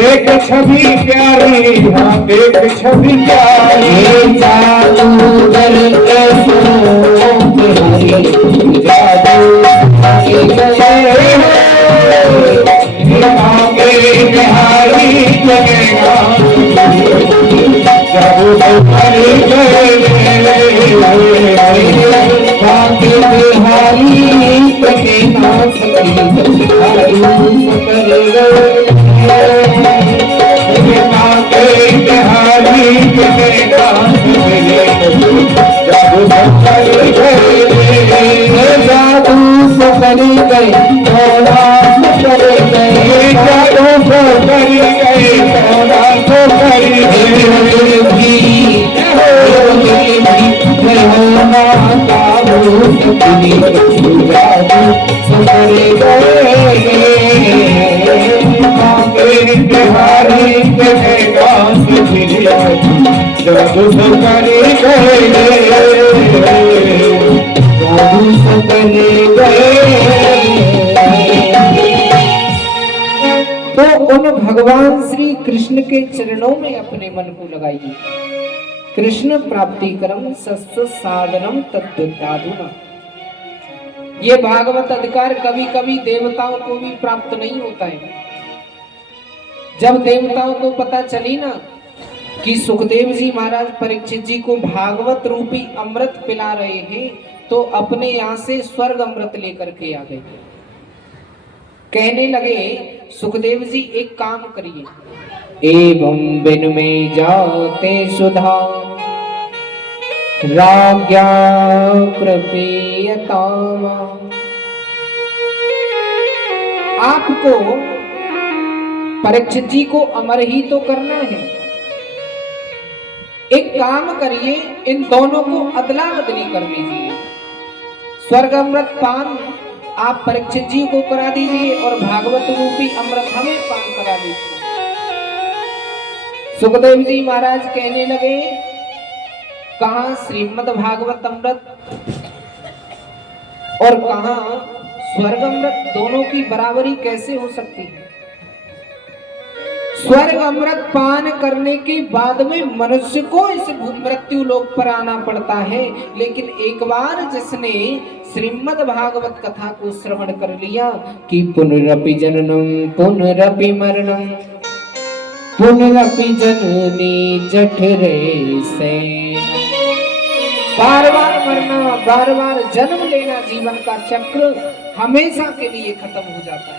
एक छवि प्यारी, एक छवि प्यारी। जादूगर कैसो जादू बिहारी लगेगा जादू कर गए, बाके बिहारी के नाश जादू कर गए, बिहारी लगेगा जादू कर गए। जादू से कर गए थोड़ा कर गए, जादू कर गए, थोड़ा तो कर गए। होना काबू सपनी जादू से कर गए, बिहारी लगेगा जादू कर गए। जादू से कर गए। तो उन भगवान श्री कृष्ण के चरणों में अपने मन को लगाइए। कृष्ण प्राप्ति करम सस्व साधनम तद्दाधुना। ये भागवत अधिकार कभी कभी देवताओं को भी प्राप्त नहीं होता है। जब देवताओं को पता चली ना कि सुखदेव जी महाराज परीक्षित जी को भागवत रूपी अमृत पिला रहे हैं, तो अपने यहां से स्वर्ग अमृत लेकर के आ गए। कहने लगे सुखदेव जी एक काम करिए, एवं बिन में जाते सुधा राज्ञा प्रपीयताम। आपको परीक्षित जी को अमर ही तो करना है। एक काम करिए, इन दोनों को अदला बदली कर दीजिए। स्वर्ग अमृत पान आप परीक्षित जी को करा दीजिए और भागवत रूपी अमृत हमें पान करा दीजिए। सुखदेव जी महाराज कहने लगे, कहां श्रीमद् भागवत अमृत और कहां स्वर्ग अमृत, दोनों की बराबरी कैसे हो सकती है? स्वर्ग अमृत पान करने के बाद में मनुष्य को इस मृत्यु लोक पर आना पड़ता है, लेकिन एक बार जिसने श्रीमद् भागवत कथा को श्रवण कर लिया कि पुनरपि जननम पुनरपि मरणम पुनरपि जननी जठरे से। बार बार मरना, बार बार जन्म लेना, जीवन का चक्र हमेशा के लिए खत्म हो जाता है,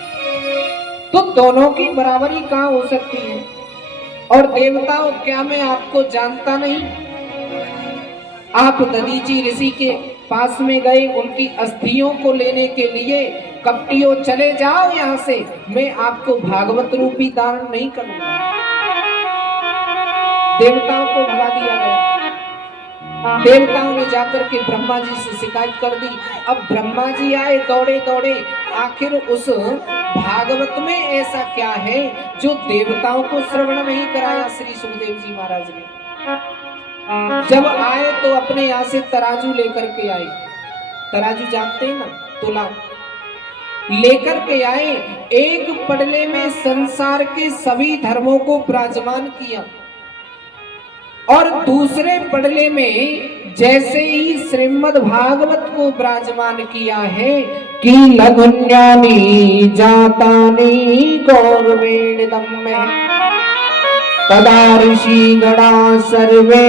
तो दोनों की बराबरी कहाँ हो सकती है? और देवताओं, क्या मैं आपको जानता नहीं? आप दधीची ऋषि के पास में गए, उनकी अस्थियों को लेने के लिए, कपटियों चले जाओ यहाँ से, मैं आपको भागवत रूपी दान नहीं करूंगा। देवताओं को भगा दिया गया। देवताओं ने जाकर के ब्रह्मा जी से शिकायत कर दी। अब ब्रह्मा जी आए दौड़े दौड़े, आखिर उस भागवत में ऐसा क्या है जो देवताओं को श्रवण नहीं कराया श्री सुखदेव जी महाराज ने? जब आए तो अपने यहाँ से तराजू लेकर के आए। तराजू जानते हैं ना, तुला लेकर के आए। एक पडले में संसार के सभी धर्मों को विराजमान किया और दूसरे पडले में जैसे ही श्रीमद् भागवत को विराजमान किया है कि लघुन्यानी जातानी गौरवेणिदं में तदा ऋषि गणा सर्वे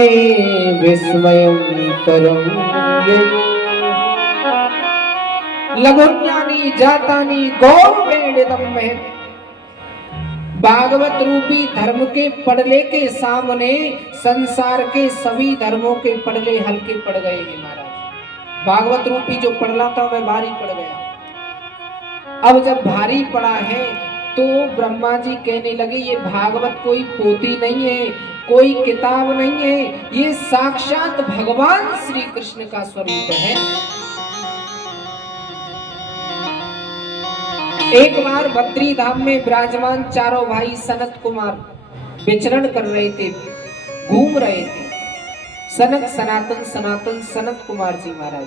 विस्मयं परं ययुः। लघुन्यानी जातानी गौरवेणिदं में, भागवत रूपी धर्म के पड़ले के सामने संसार के सभी धर्मों के पड़ले हल्के पड़ गए हैं महाराज। भागवत रूपी जो पड़ला था वह भारी पड़ गया। अब जब भारी पड़ा है तो ब्रह्मा जी कहने लगे, ये भागवत कोई पोथी नहीं है, कोई किताब नहीं है, ये साक्षात भगवान श्री कृष्ण का स्वरूप है। एक बार बद्री धाम में विराजमान चारों भाई सनत कुमार विचरण कर रहे थे, घूम रहे थे। सनत सनातन सनातन सनत कुमार जी महाराज,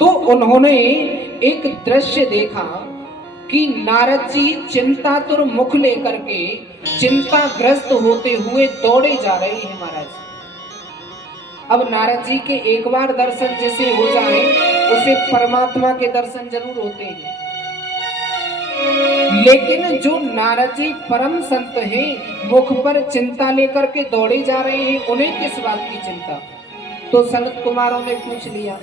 तो उन्होंने एक दृश्य देखा कि नारद जी चिंतातुर मुख लेकर के चिंताग्रस्त होते हुए दौड़े जा रहे हैं महाराज। अब नारद जी के एक बार दर्शन जैसे हो जाए उसे परमात्मा के दर्शन जरूर होते हैं, लेकिन जो नारद जी परम संत हैं, मुख पर चिंता लेकर के दौड़े जा रहे हैं, उन्हें किस बात की चिंता? तो सनत कुमारों ने पूछ लिया,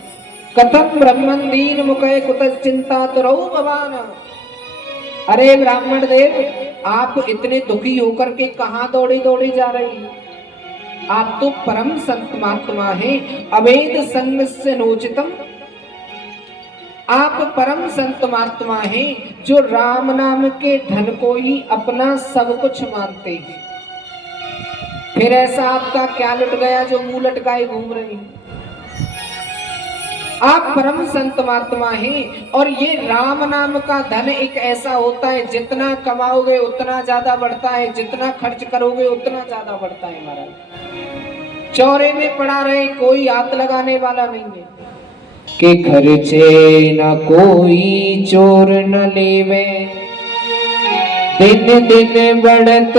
कथम ब्रह्मन दीन मुखे कुत चिंता तो रहो भगवान। अरे ब्राह्मण देव, आप इतने दुखी होकर के कहां दौड़े दौड़े जा रहे हैं? आप तो परम संत महात्मा हैं, अवेद संग से नोचितम। आप परम संत महात्मा हैं जो राम नाम के धन को ही अपना सब कुछ मानते हैं। फिर ऐसा आपका क्या लुट गया जो मुंह लटकाए घूम रहे हैं? आप परम संत महात्मा हैं और ये राम नाम का धन एक ऐसा होता है, जितना कमाओगे उतना ज्यादा बढ़ता है, जितना खर्च करोगे उतना ज्यादा बढ़ता है महाराज। चौरे में पड़ा रहे, कोई हाथ लगाने वाला नहीं है कि खर्चे न कोई चोर न लेवे, दिन दिन बढ़त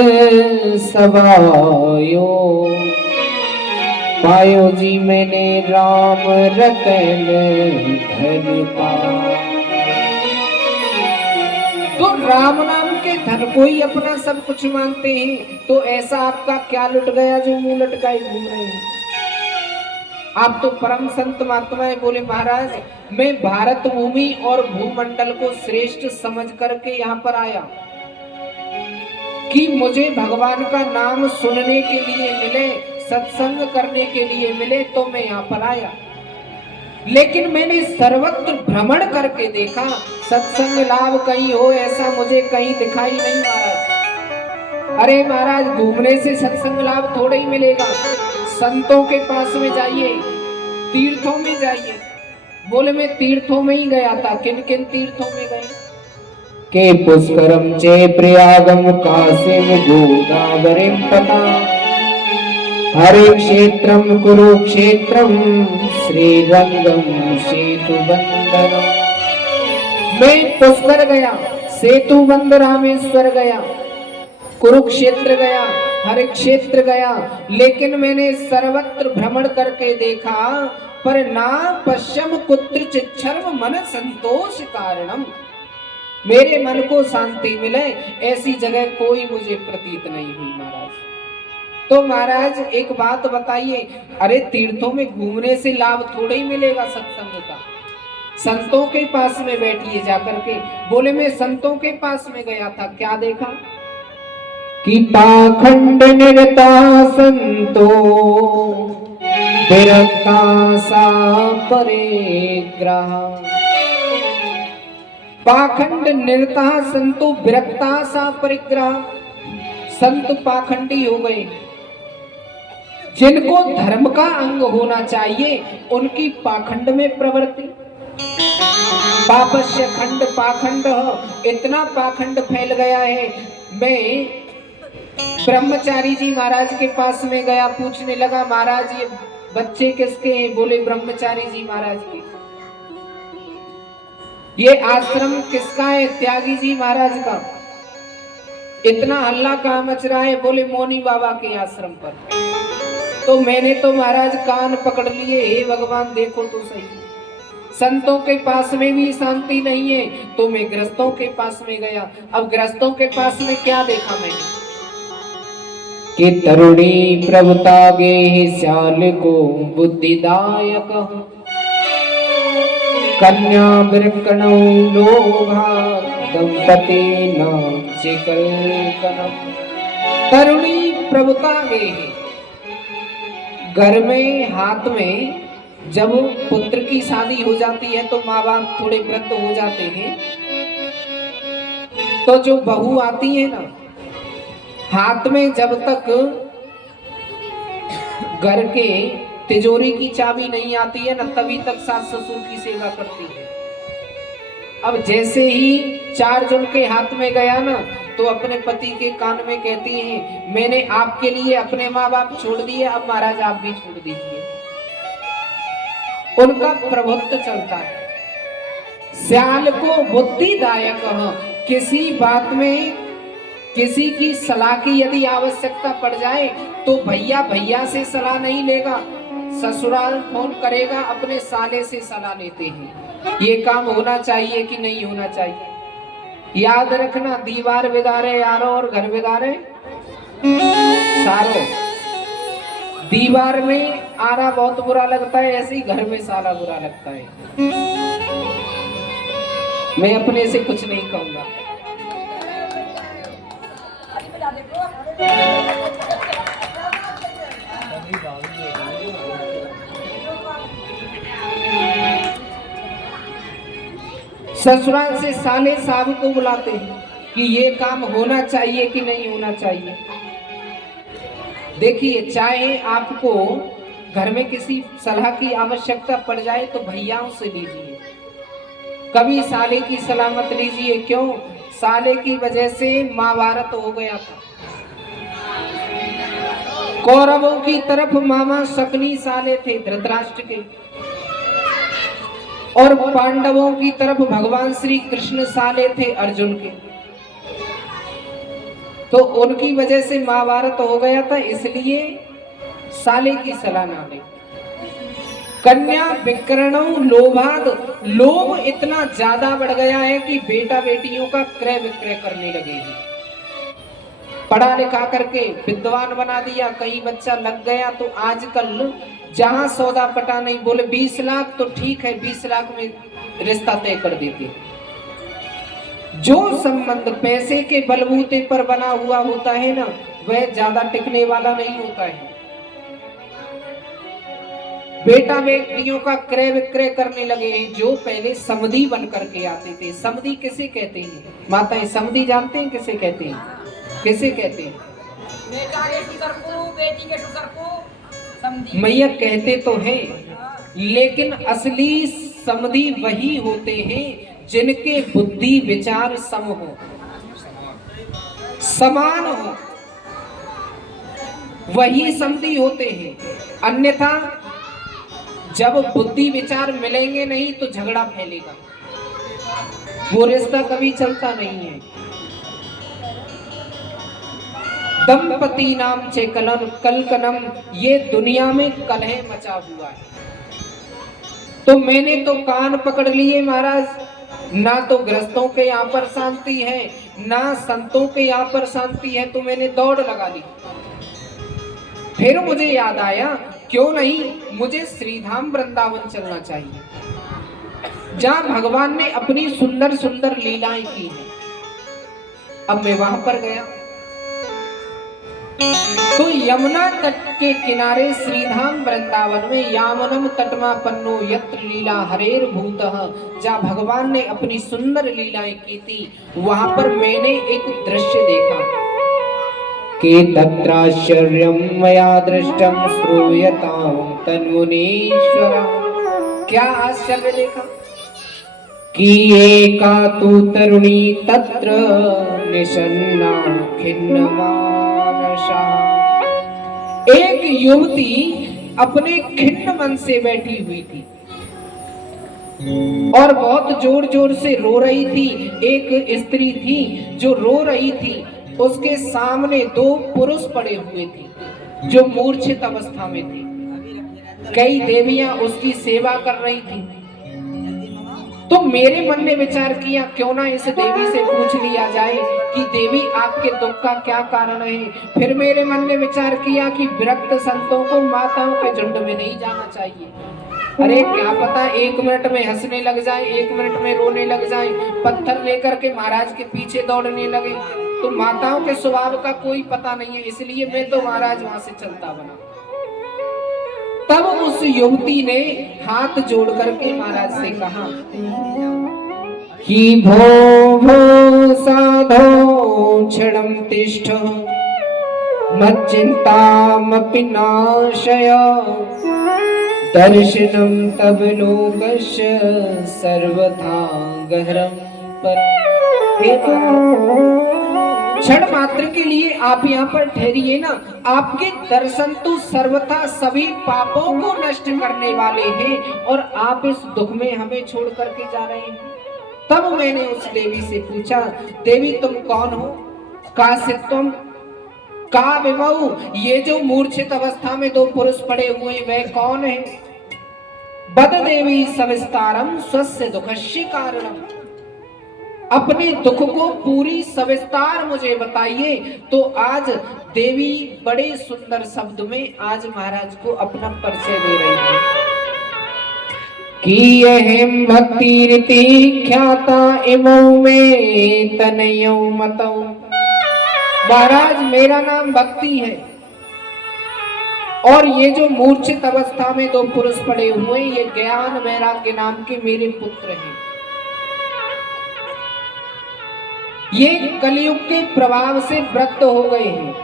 सवायो, पायो जी मैंने राम रतन धन पाया। तो राम नाम के धन को ही अपना सब कुछ मानते हैं, तो ऐसा आपका क्या लुट गया जो मुंह लटकाए घूम रहे हैं? आप तो परम संत महात्माएं बोले महाराज मैं भारत भूमि और भूमंडल को श्रेष्ठ समझ करके यहाँ पर आया कि मुझे भगवान का नाम सुनने के लिए मिले, सत्संग करने के लिए मिले, तो मैं यहाँ पर आया। लेकिन मैंने सर्वत्र भ्रमण करके देखा, सत्संग लाभ कहीं हो ऐसा मुझे कहीं दिखाई नहीं महाराज। अरे महाराज घूमने से सत्संग लाभ थोड़ा ही मिलेगा, संतों के पास में जाइए, तीर्थों में जाइए। बोले मैं तीर्थों में ही गया था। किन किन तीर्थों में गए? के पुष्करम चे प्रयागम काशीम गोदावरीम तथा हरे क्षेत्रम कुरुक्षेत्रम श्रीरंगम सेतुबंधनम। मैं पुष्कर गया, सेतुबंध रामेश्वर गया, कुरुक्षेत्र गया, हरे क्षेत्र गया, लेकिन मैंने सर्वत्र भ्रमण करके देखा पर ना पश्चिम कुत्रचित् छर्व मन संतोष कारणम। मेरे मन को शांति मिले ऐसी जगह कोई मुझे प्रतीत नहीं हुई महाराज। तो महाराज एक बात बताइए, अरे तीर्थों में घूमने से लाभ थोड़ा ही मिलेगा सत्संग का। संतों के पास में बैठिए जाकर के। बोले मैं संतों के पास में गया था, क्या देखा कि पाखंड निरता संतो विरक्ता सा परिग्रह। पाखंड निरता संतो विरक्ता सा परिग्रह। संत पाखंडी हो गए, जिनको धर्म का अंग होना चाहिए उनकी पाखंड में प्रवृत्ति। पापस्य खंड पाखंड, इतना पाखंड फैल गया है। मैं ब्रह्मचारी जी महाराज के पास में गया, पूछने लगा महाराज ये बच्चे किसके हैं? बोले ब्रह्मचारी जी महाराज के। ये आश्रम किसका है? त्यागी जी महाराज का। इतना हल्ला कहाँ मच रहा है? बोले मौनी बाबा के आश्रम पर। तो मैंने तो महाराज कान पकड़ लिए, हे भगवान देखो तो सही, संतों के पास में भी शांति नहीं है, तो मैं गृहस्थों के पास में गया। अब गृहस्थों के पास में क्या देखा मैंने कि तरुणी प्रभुता गे श्याल को बुद्धिदायक कन्या वृकणौ लोभा दंपति नाम चिकलकनम। तरुणी प्रभुता गे, घर में हाथ में जब पुत्र की शादी हो जाती है तो माँ बाप थोड़े वृद्ध हो जाते हैं, तो जो बहू आती है ना, हाथ में जब तक घर के तिजोरी की चाबी नहीं आती है ना, तभी तक सास ससुर की सेवा करती है। अब जैसे ही 4 जन के हाथ में गया ना, तो अपने पति के कान में कहती है मैंने आपके लिए अपने माँ बाप छोड़ दिए, अब महाराज आप भी छोड़ दीजिए। उनका प्रभुत्व चलता है। श्याल को बुद्धिदायक, किसी बात में किसी की सलाह की यदि आवश्यकता पड़ जाए तो भैया भैया से सलाह नहीं लेगा, ससुराल फोन करेगा, अपने साले से सलाह लेते हैं ये काम होना चाहिए कि नहीं होना चाहिए। याद रखना, दीवार बिगाड़े यारो और घर बिगाड़े सारो। दीवार में आरा बहुत बुरा लगता है, ऐसे ही घर में साला बुरा लगता है। मैं अपने से कुछ नहीं कहूंगा। ससुराल से साले साहब को बुलाते हैं कि ये काम होना चाहिए कि नहीं होना चाहिए। देखिए, चाहे आपको घर में किसी सलाह की आवश्यकता पड़ जाए तो भैयाओं से लीजिए, कभी साले की सलाह मत लीजिए। क्यों? साले की वजह से महाभारत हो गया था। कौरवों की तरफ मामा शकुनी साले थे धृतराष्ट्र के, और पांडवों की तरफ भगवान श्री कृष्ण साले थे अर्जुन के। तो उनकी वजह से महाभारत हो गया था, इसलिए साले की सलाह ना ले। कन्या विकरणों लोभाद, लोभ इतना ज्यादा बढ़ गया है कि बेटा बेटियों का क्रय विक्रय करने लगे हैं। पढ़ा लिखा करके विद्वान बना दिया, कहीं बच्चा लग गया तो आजकल जहां सौदा पटा नहीं, बोले 20 लाख तो ठीक है, 20 लाख में रिश्ता तय कर देते। जो संबंध पैसे के बलबूते पर बना हुआ होता है ना, वह ज्यादा टिकने वाला नहीं होता है। बेटा बेटियों का क्रय विक्रय करने लगे हैं, जो पहले समधी बन करके आते थे। समधी किसे कहते हैं माताएं? समधी जानते हैं किसे कहते हैं? किसे कहते हैं? बेटा के सुसर को, बेटी के सुसर को समधी। मैया कहते तो हैं, लेकिन असली समधी वही होते हैं जिनके बुद्धि विचार सम हो, समान हो, वही समधी होते हैं। अन्यथा जब बुद्धि विचार मिलेंगे नहीं तो झगड़ा फैलेगा, वो रिश्ता कभी चलता नहीं है। दंपति नाम चे कलकनम, ये दुनिया में कलह मचा हुआ है। तो मैंने तो कान पकड़ लिए महाराज, ना तो गृहस्थों के यहाँ पर शांति है, ना संतों के यहाँ पर शांति है, तो मैंने दौड़ लगा ली। फिर मुझे याद आया, क्यों नहीं मुझे श्रीधाम वृंदावन चलना चाहिए, जहां भगवान ने अपनी सुंदर सुंदर लीलाएं की हैं। अब मैं वहां पर गया तो यमुना तट के किनारे श्रीधाम वृंदावन में यामनम तटमापन्नो यत्र लीला हरेर भूतः, जहाँ भगवान ने अपनी सुंदर लीलाएं की थी, वहां पर मैंने एक दृश्य देखा कि तत्राश्चर्यं मया दृष्टं श्रूयतां तन्मुनीश्वरं। क्या आश्चर्य देखा कि एका तु तरुणी तत्र निषन्ना खिन्नमानसा। एक युवती अपने खिन्न मन से बैठी हुई थी और बहुत जोर जोर से रो रही थी। एक स्त्री थी जो रो रही थी, उसके सामने दो पुरुष पड़े हुए थे जो मूर्छित अवस्था में थे। कई देवियां उसकी सेवा कर रही थी। तो मेरे मन ने विचार किया, क्यों ना इस देवी से पूछ लिया जाए कि देवी आपके दुख का क्या कारण है। फिर मेरे मन ने विचार किया कि विरक्त संतों को माताओं के झुंड में नहीं जाना चाहिए। अरे क्या पता 1 मिनट में हंसने लग जाए, 1 मिनट में रोने लग जाए, पत्थर लेकर के महाराज के पीछे दौड़ने लगे। तो माताओं के स्वभाव का कोई पता नहीं है, इसलिए मैं तो महाराज वहां से चलता बना। तब उस युवती ने हाथ जोड़ करके महाराज से कहा कि भो भो साधो क्षणं तिष्ठ मच्चिन्तामपि नाशय दर्शनं तव लोकस्य सर्वथा गहरं पर। हे महाराज, क्षण मात्र के लिए आप यहाँ पर ठहरिए ना। आपके दर्शन तो सर्वथा सभी पापों को नष्ट करने वाले हैं और आप इस दुख में हमें छोड़ करके जा रहे हैं। तब मैंने उस देवी से पूछा, देवी तुम कौन हो? कासित्वम का विमऊ, ये जो मूर्छित अवस्था में 2 पुरुष पड़े हुए वह कौन है? बद देवी सविस्तारम स्वस्य दुखस्य कारणम, अपने दुख को पूरी सविस्तार मुझे बताइए। तो आज देवी बड़े सुंदर शब्द में आज महाराज को अपना परिचय दे रही है कि अहम भक्ति रीति ख्याता इमौ में तनयौ मतौ। महाराज मेरा नाम भक्ति है और ये जो मूर्छित अवस्था में 2 पुरुष पड़े हुए ये ज्ञान वैराग्य नाम के मेरे पुत्र हैं। ये कलयुग के प्रभाव से व्रत हो गए हैं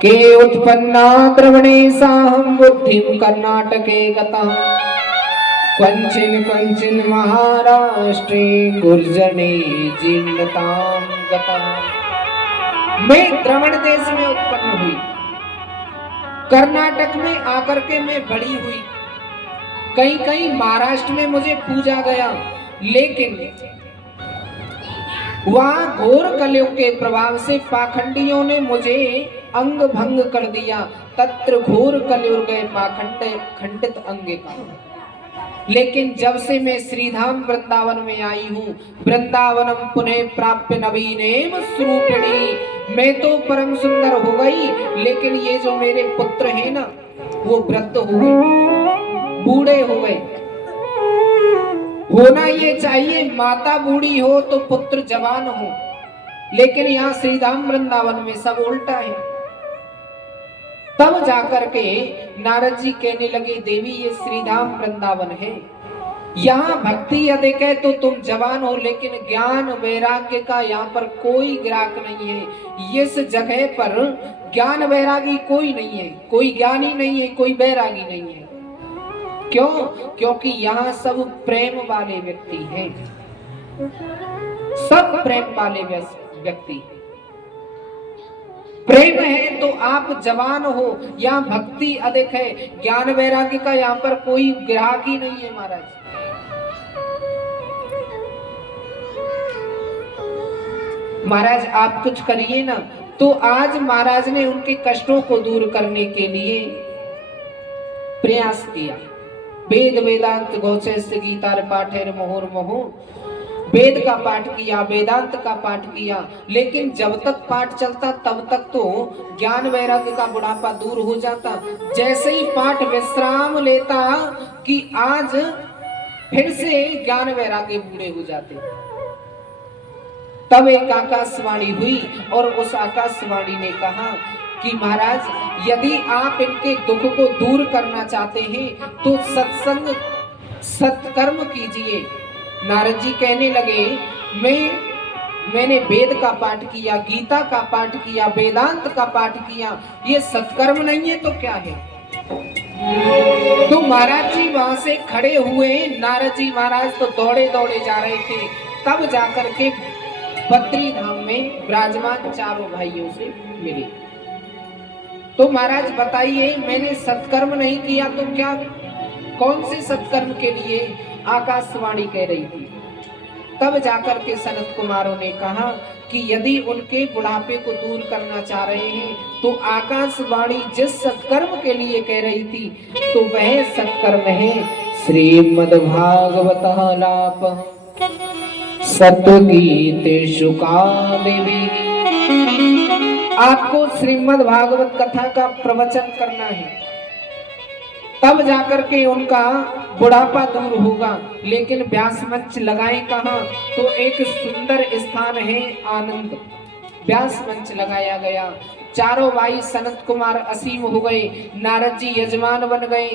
के उत्पन्ना द्रवणेशाहं बुद्धिं कर्नाटके गतः कंचिन कंचिन महाराष्ट्रे गुर्जने जीर्णतां गतः। मैं द्रवण देश में उत्पन्न हुई, कर्नाटक में आकर के मैं बड़ी हुई, कहीं कहीं महाराष्ट्र में मुझे पूजा गया, लेकिन वहां घोर कलयुग के प्रभाव से पाखंडियों ने मुझे अंग भंग कर दिया। तत्र घोर कलयुग गए पाखंड खंडित अंग का। लेकिन जब से मैं श्रीधाम वृंदावन में आई हूँ, वृंदावनम पुनः प्राप्य नवीनेम स्वरूपिणी, मैं तो परम सुंदर हो गई, लेकिन ये जो मेरे पुत्र हैं ना, वो वृद्ध हो गए, बूढ़े हो गए। होना ये चाहिए माता बूढ़ी हो तो पुत्र जवान हो, लेकिन यहाँ श्रीधाम वृंदावन में सब उल्टा है। तब जाकर के नारद जी कहने लगे, देवी ये श्रीधाम वृंदावन है, यहाँ भक्ति अधिक है तो तुम जवान हो, लेकिन ज्ञान वैराग्य का यहाँ पर कोई ग्राहक नहीं है। इस जगह पर ज्ञान वैरागी कोई नहीं है, कोई ज्ञानी नहीं है, कोई वैरागी नहीं है। क्यों? क्योंकि यहाँ सब प्रेम वाले व्यक्ति हैं, सब प्रेम वाले व्यक्ति। प्रेम है तो आप जवान हो, यहाँ भक्ति अधिक है, ज्ञान वैराग्य का यहाँ पर कोई ग्राहक ही नहीं है महाराज। महाराज आप कुछ करिए ना। तो आज महाराज ने उनके कष्टों को दूर करने के लिए प्रयास किया। वेद वेदांत गौचैस्य गीतार पाठेर मुहुर मुहु, वेद का पाठ किया, वेदांत का पाठ किया, लेकिन जब तक पाठ चलता तब तक तो ज्ञान वैराग्य का बुढ़ापा दूर हो जाता। जैसे ही पाठ विश्राम लेता कि आज फिर से ज्ञान वैराग्य बूढ़े हो जाते। तब एक आकाशवाणी हुई और उस आकाशवाणी ने कहा कि महाराज यदि आप इनके दुख को दूर करना चाहते हैं तो सत्संग सत्कर्म कीजिए। नारद जी कहने लगे, मैंने वेद का पाठ किया, गीता का पाठ किया, वेदांत का पाठ किया, ये सत्कर्म नहीं है तो क्या है? तो महाराज जी वहां से खड़े हुए। नारद जी महाराज तो दौड़े दौड़े जा रहे थे। तब जाकर के बद्री धाम में विराजमान चारों भाइयों से मिले। तो महाराज बताइए, मैंने सत्कर्म नहीं किया तो क्या, कौन से सत्कर्म के लिए आकाशवाणी कह रही थी? तब जाकर के सनत कुमारों ने कहा कि यदि उनके बुढ़ापे को दूर करना चाह रहे हैं तो आकाशवाणी जिस सत्कर्म के लिए कह रही थी तो वह सत्कर्म है श्रीमद्भागवत लाप सत्गीते शुका देवी। आपको श्रीमद् भागवत कथा का प्रवचन करना है, तब जाकर के उनका बुढ़ापा दूर होगा। लेकिन व्यास मंच लगाएं कहाँ? तो एक सुंदर स्थान है आनंद, व्यास मंच लगाया गया। चारों भाई सनत कुमार असीम हो गए, नारद जी यजमान बन गए।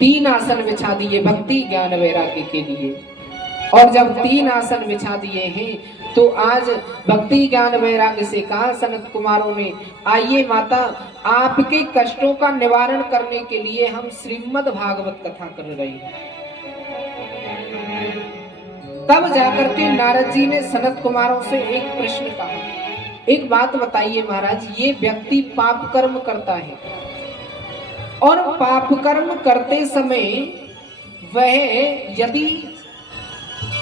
3 आसन बिछा दिए भक्ति ज्ञान वैराग्य के लिए। और जब 3 आसन बिछा दिए हैं तो आज भक्ति ज्ञान वैराग्य से कहा सनत कुमारों ने, आइए माता, आपके कष्टों का निवारण करने के लिए हम श्रीमद् भागवत कथा कर रहे हैं। तब जाकर के नारद जी ने सनत कुमारों से एक प्रश्न कहा, एक बात बताइए महाराज, ये व्यक्ति पाप कर्म करता है और पाप कर्म करते समय वह यदि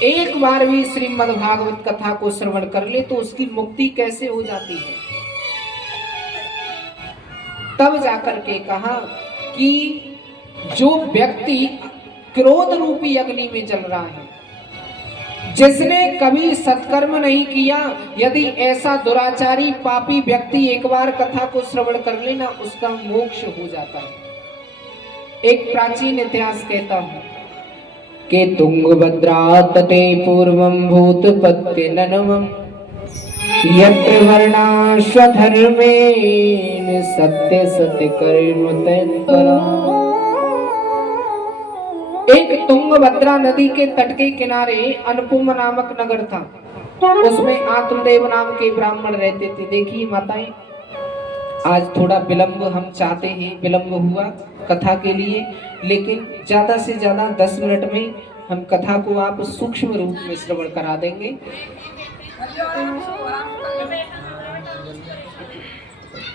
एक बार भी श्रीमद् भागवत कथा को श्रवण कर ले तो उसकी मुक्ति कैसे हो जाती है? तब जाकर के कहा कि जो व्यक्ति क्रोध रूपी अग्नि में जल रहा है, जिसने कभी सत्कर्म नहीं किया, यदि ऐसा दुराचारी पापी व्यक्ति एक बार कथा को श्रवण कर लेना, उसका मोक्ष हो जाता है। एक प्राचीन इतिहास कहता हूं के तुंगभद्रा तटे पूर्वं भूतपत्यननवं यत्र वर्णाश्वधर्मेण सत्य सत्य कर्म तत्परम्। एक तुंगभद्रा नदी के तट के किनारे अनुपम नामक नगर था। उसमें आत्मदेव नाम के ब्राह्मण रहते थे। देखिए माताएं, आज थोड़ा विलंब हम चाहते हैं, विलंब हुआ कथा के लिए, लेकिन ज्यादा से ज्यादा 10 मिनट में हम कथा को आप सूक्ष्म रूप में श्रवण करा देंगे।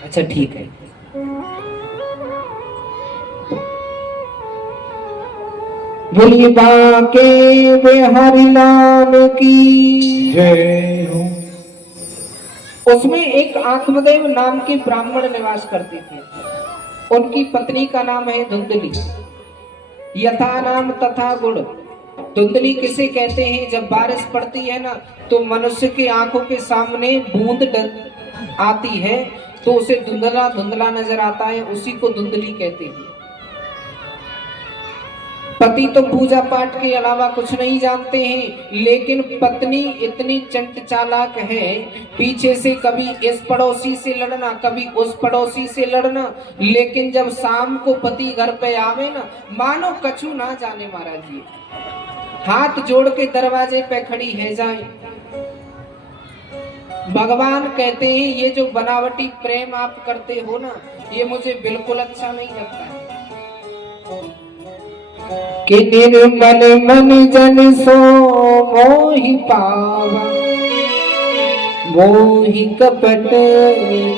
अच्छा ठीक है। बोलिए बांके बिहारी लाल की जय हो। उसमें एक आत्मदेव नाम के ब्राह्मण निवास करते थे। उनकी पत्नी का नाम है धुंधली। यथा नाम तथा गुण। धुंधली किसे कहते हैं? जब बारिश पड़ती है ना तो मनुष्य की आंखों के सामने बूंद आती है तो उसे धुंधला धुंधला नजर आता है, उसी को धुंधली कहते हैं। पति तो पूजा पाठ के अलावा कुछ नहीं जानते हैं, लेकिन पत्नी इतनी चंट चालाक है, पीछे से कभी इस पड़ोसी से लड़ना, कभी उस पड़ोसी से लड़ना, लेकिन जब शाम को पति घर पे आवे ना, मानो कछु ना जाने महाराज जी, हाथ जोड़ के दरवाजे पे खड़ी है जाए। भगवान कहते हैं ये जो बनावटी प्रेम आप करते हो ना, ये मुझे बिल्कुल अच्छा नहीं लगता है। कि निर्मल मन जन सो मोहि पावा, मोहि कपट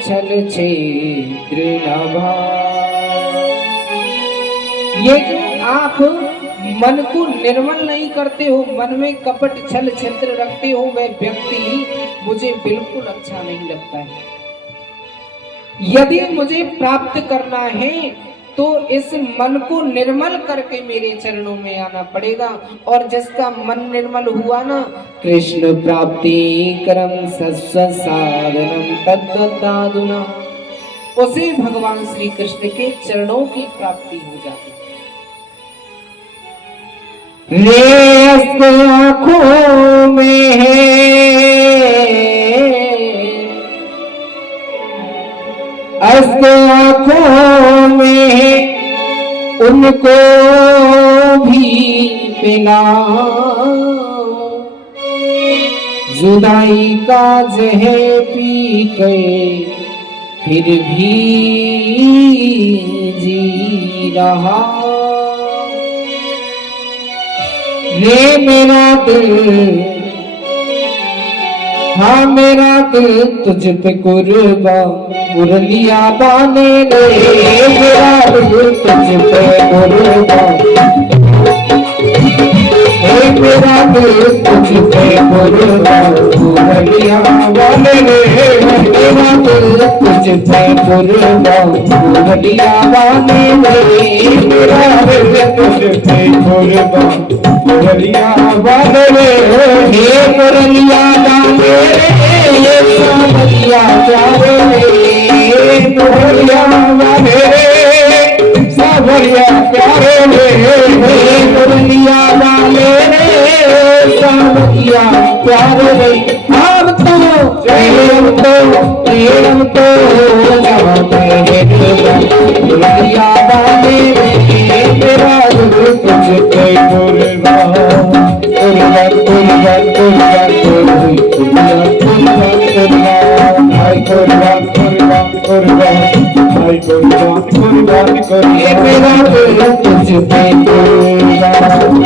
छल छिद्र न भावा। ये जो आप मन को निर्मल नहीं करते हो, मन में कपट छल छिद्र रखते हो, वह व्यक्ति मुझे बिल्कुल अच्छा नहीं लगता है। यदि मुझे प्राप्त करना है तो इस मन को निर्मल करके मेरे चरणों में आना पड़ेगा, और जिसका मन निर्मल हुआ ना, कृष्ण प्राप्ति करम सस्व साधनम तद्वदादुना, उसे भगवान श्री कृष्ण के चरणों की प्राप्ति हो जाती है। रेस आँखों में है, अस्त आँखों में है, उनको भी पिला, जुदाई का जहर पी गए फिर भी जी रहा। रे मेरा दिल, हाँ मेरा दिल तुझ पे कुर्बान, मुरलिया बाने रे मेरा दिल तुझ पे कुर्बान, मेरा दिल तुझ पे कुर्बान, मुरलिया बाने रे मेरा दिल तुझ पे कुर्बान, मुरलिया बाने रे मेरा दिल तुझ पे कुर्बान, मुरलिया बाने रे हे मुरलिया बाने रे सावरिया प्यारे रे, मुरलिया बाने रे सावरिया प्यारे रे, हे मुरलिया बाने रे सावरिया प्यारे रे। अब तो प्रेम तो जाते हैं मुरलिया बाने रे मेरा दिल तुझ पे कुर्बान, कुर्बान कुर्बान कुर्बान कुर्बान कुर्बान, हाय कुर्बान कुर्बान कुर्बान, हाय कुर्बान कुर्बान कुर्बान, ये मेरा दिल तुझ पे कुर्बान।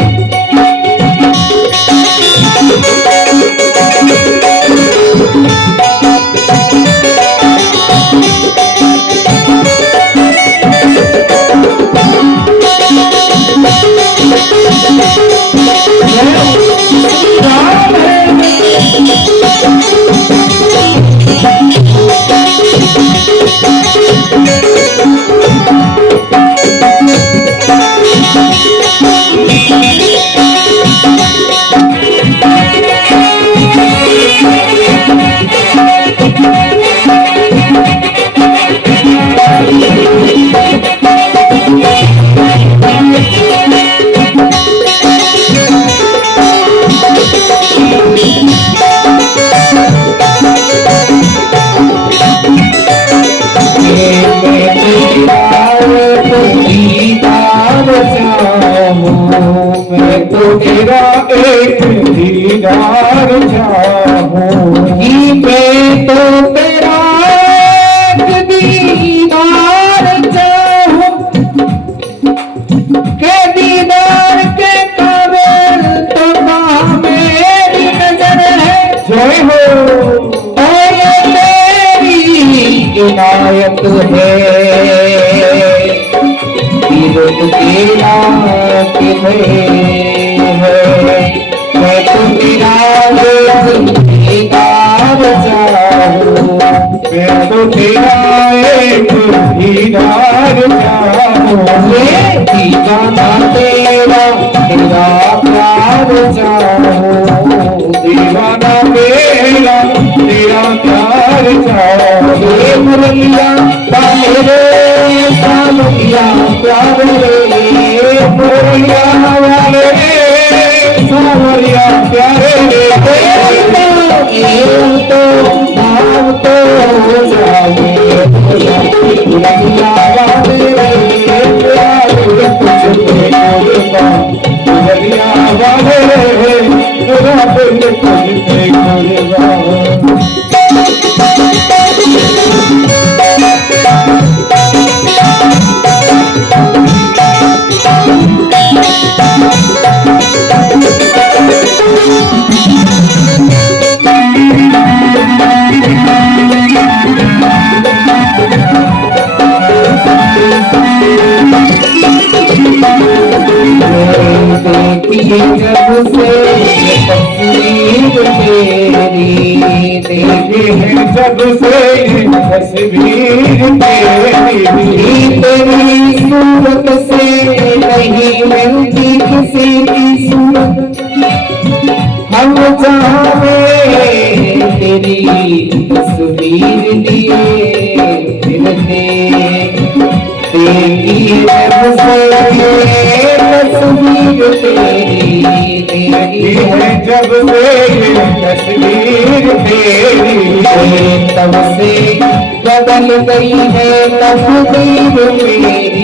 मैं तो तेरा एक दीदार चाहूं, मैं तो तेरा एक दीदार चाहूं, के दीदार के काबिल तो कहाँ मेरी नजर है। जय हो ये तेरी इनायत है, तेरा के है, मैं तो तेरा दीदार चाहूं, मैं तो तेरा एक दीदार चाहूं, ये दीवाना तेरा तो भाव तो हो जाए दुनिया वाले प्यार तुझ पे कुर्बान दुनिया वाले मेरा दिल तुझ पे कुर्बान देखिए जब से तस्वीर तेरी देखी है जब से तस्वीर तेरी सूरत से नहीं मिलती किसी की सूरत हम चाहे तेरी तस्वीर लिए फिरते देखी जब से तस्वीर तेरी देखी है जब से तस्वीर तेरी तब से बदल गई है तस्वीर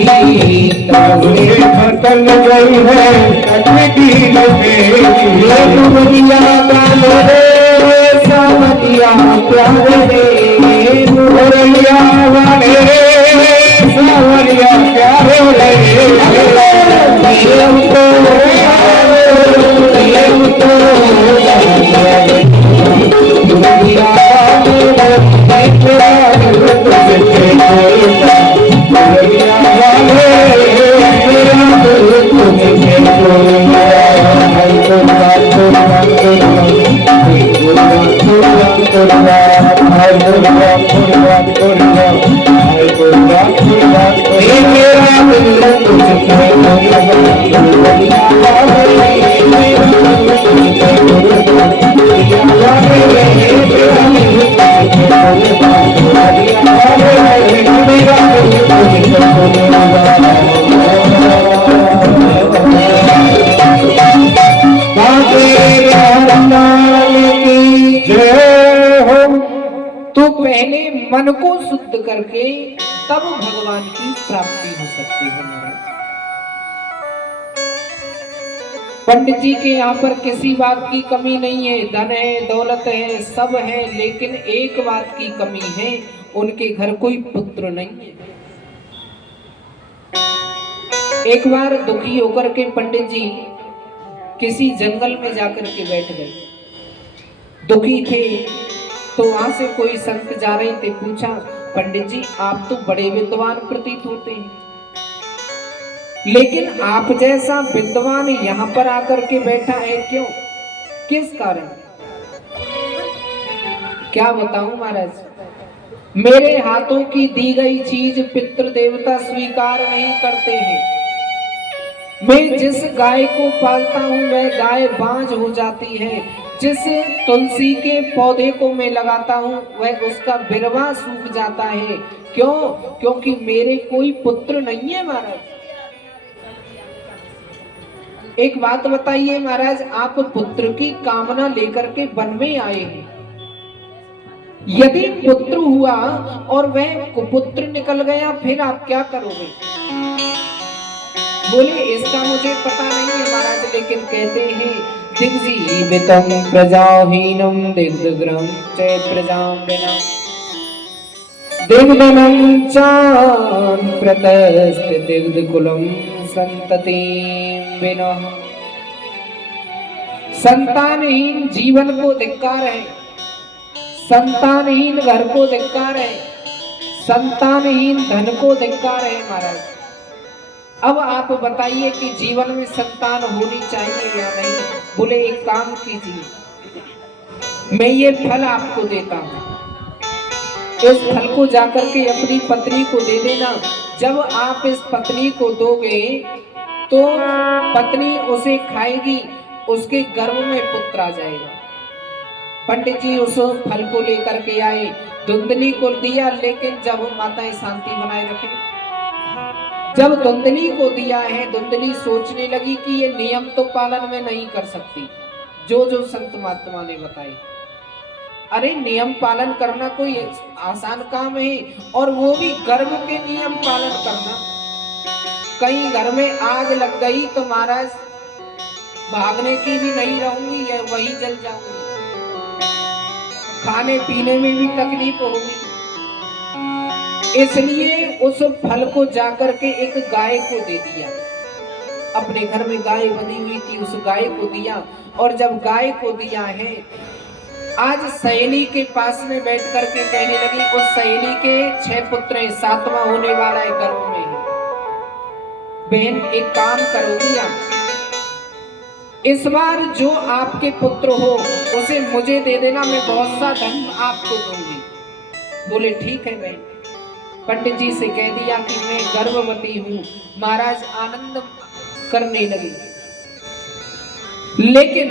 मेरी तब से बदल गई है तस्वीर मेरी दुनिया का रे सावरिया प्यारे रे मुरलिया वाले सावरिया प्यारे तो पहले मन को शुद्ध करके तब भगवान की प्राप्ति हो सकती है महाराज। पंडित जी के यहाँ पर किसी बात की कमी नहीं है, धन है, दौलत है, सब है, लेकिन एक बात की कमी है, उनके घर कोई पुत्र नहीं है। एक बार दुखी होकर के पंडित जी किसी जंगल में जाकर के बैठ गए। दुखी थे तो वहां से कोई संत जा रहे थे, पूछा पंडित जी आप तो बड़े विद्वान प्रतीत होते हैं, लेकिन आप जैसा विद्वान यहाँ पर आकर के बैठा है क्यों, किस कारण? क्या बताऊं महाराज, मेरे हाथों की दी गई चीज पितृ देवता स्वीकार नहीं करते हैं। मैं जिस गाय को पालता हूँ वह गाय बांझ हो जाती है, जिस तुलसी के पौधे को मैं लगाता हूँ वह उसका बिरवा सूख जाता है। क्यों? क्योंकि मेरे कोई पुत्र नहीं है महाराज। एक बात बताइए महाराज, आप पुत्र की कामना लेकर के वन में आए हैं, यदि पुत्र हुआ और वह कुपुत्र निकल गया फिर आप क्या करोगे? बोले इसका मुझे पता नहीं है महाराज, लेकिन कहते हैं दिग्जीवितम प्रजाहीनम दिग्धग्रम च प्रजां विना दिग्धनं चान प्रतस्थ दिग्धकुलम संततिं विना। संतानहीन जीवन को धिक्कार है, संतानहीन घर को धिक्कार है, संतानहीन धन को धिक्कार है महाराज। अब आप बताइए कि जीवन में संतान होनी चाहिए या नहीं? बोले एक काम कीजिए, मैं ये फल आपको देता हूं, इस फल को जाकर के अपनी पत्नी को दे देना। जब आप इस पत्नी को दोगे तो पत्नी उसे खाएगी, उसके गर्भ में पुत्र आ जाएगा। पंडित जी उस फल को लेकर के आए, धुंधली को दिया, लेकिन जब माताएं शांति बनाए रखें, जब धुंधली को दिया है, धुंधली सोचने लगी कि ये नियम तो पालन में नहीं कर सकती, जो जो संत महात्मा ने बताए। अरे नियम पालन करना कोई आसान काम है, और वो भी गर्भ के नियम पालन करना। कहीं घर में आग लग गई तो महाराज भागने की भी नहीं रहूंगी, या वही जल जाऊंगी। खाने पीने में भी तकलीफ होगी। इसलिए उस फल को जाकर के एक गाय को दे दिया। अपने घर में गाय बंधी हुई थी, उस गाय को दिया। और जब गाय को दिया है, आज सहेली के पास में बैठ करके कहने लगी, उस सहेली के 6 पुत्र हैं, 7वां होने वाला है, गर्भ में है। बहन एक काम करोगी आप, इस बार जो आपके पुत्र हो उसे मुझे दे देना, मैं बहुत सा धन आपको दूंगी। बोले ठीक है बहन। पंडित जी से कह दिया कि मैं गर्भवती हूँ। महाराज आनंद करने लगे। लेकिन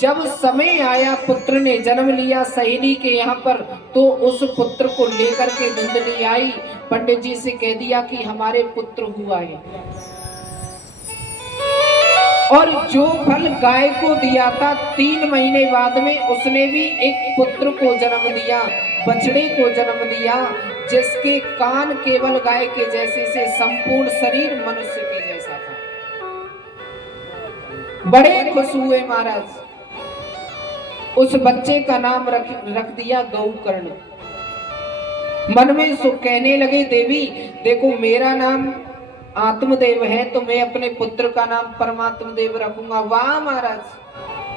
जब समय आया, पुत्र ने जन्म लिया सहेली के यहाँ पर, तो उस पुत्र को लेकर के धुंधली आई। पंडित जी से कह दिया कि हमारे पुत्र हुआ है। और जो फल गाय को दिया था, 3 महीने बाद में उसने भी एक पुत्र को जन्म दिया, बछड़े को जन्म दिया, जिसके कान केवल गाय के जैसे से, संपूर्ण शरीर मनुष्य के जैसा था। बड़े खुश हुए महाराज। उस बच्चे का नाम रख दिया गौकर्ण। मन में सो कहने लगे, देवी देखो मेरा नाम आत्मदेव है, तो मैं अपने पुत्र का नाम परमात्म देव रखूंगा। वाह महाराज,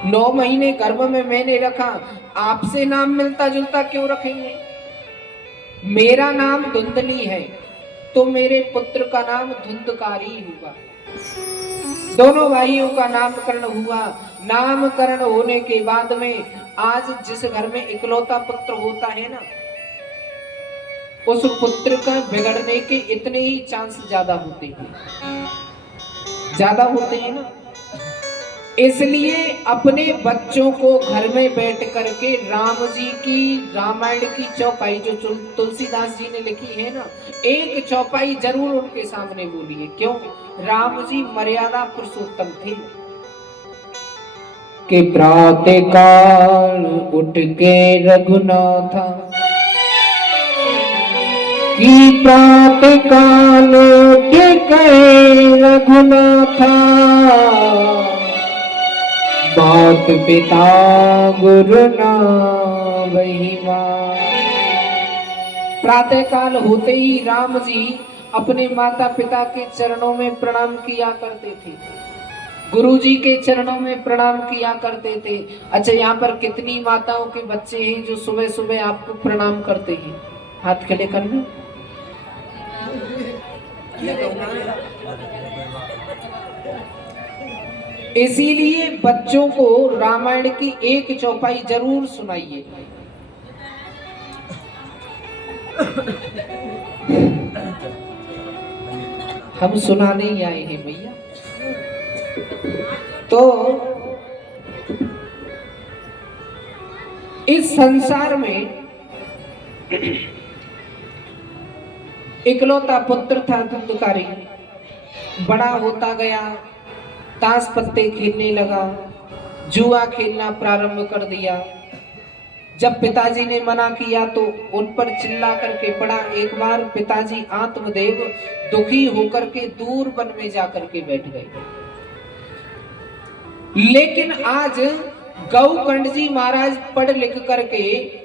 9 महीने गर्भ में मैंने रखा, आपसे नाम मिलता जुलता क्यों रखेंगे? मेरा नाम धुंधली है, तो मेरे पुत्र का नाम धुंधकारी होगा। दोनों भाइयों का नामकरण हुआ। नामकरण होने के बाद में आज जिस घर में इकलौता पुत्र होता है ना, उस पुत्र का बिगड़ने के इतने ही चांस ज्यादा होते हैं ना। इसलिए अपने बच्चों को घर में बैठ करके राम जी की रामायण की चौपाई जो तुलसीदास जी ने लिखी है ना, एक चौपाई जरूर उनके सामने बोलिए। क्यों? राम जी मर्यादा पुरुषोत्तम थे। कि प्रातः काल उठ के रघुनाथा, कि प्रातः काल उठ के रघुनाथा, मात पिता गुरु ना वही मां। प्रातः काल होते ही राम जी अपने माता पिता के चरणों में प्रणाम किया करते थे, गुरु जी के चरणों में प्रणाम किया करते थे। अच्छा, यहाँ पर कितनी माताओं के बच्चे हैं जो सुबह सुबह आपको प्रणाम करते हैं? हाथ खड़े करना। इसीलिए बच्चों को रामायण की एक चौपाई जरूर सुनाइए। हम सुनाने ही आए हैं भैया। तो इस संसार में इकलौता पुत्र था धुंधकारी। बड़ा होता गया, ताश पत्ते खेलने लगा, जुआ खेलना प्रारंभ कर दिया। जब पिताजी ने मना किया तो उन पर चिल्ला करके पड़ा। एक बार पिताजी आत्मदेव दुखी होकर के दूर वन में जाकर के बैठ गए। लेकिन आज गौकर्ण जी महाराज पढ़ लिख करके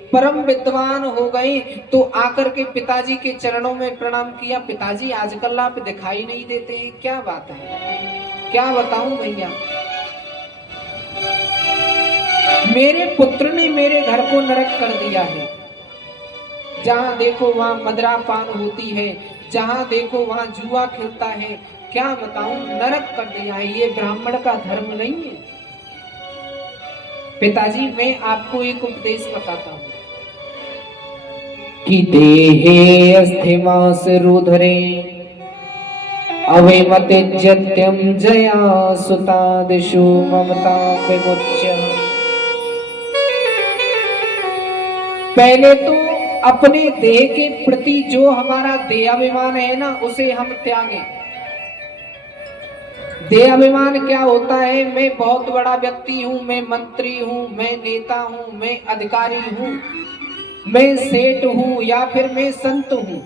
परम विद्वान हो गए, तो आकर के पिताजी के चरणों में प्रणाम किया। पिताजी आजकल आप दिखाई नहीं देते हैं, क्या बात है? क्या बताऊं भैया, मेरे पुत्र ने मेरे घर को नरक कर दिया है। जहां देखो वहां मदरा पान होती है, जहां देखो वहां जुआ खेलता है। क्या बताऊं, नरक कर दिया है। ये ब्राह्मण का धर्म नहीं है। पिताजी मैं आपको एक उपदेश बताता हूं कि देहे अस्थिमास रुधरे अविमतिज्यत्यं जया सुतादिषु ममता विमुच्य। पहले तो अपने देह के प्रति जो हमारा देहाभिमान है ना, उसे हम त्यागें। देह अभिमान क्या होता है? मैं बहुत बड़ा व्यक्ति हूँ, मैं मंत्री हूँ, मैं नेता हूँ, मैं अधिकारी हूँ, मैं सेठ हूँ या फिर मैं संत हूँ।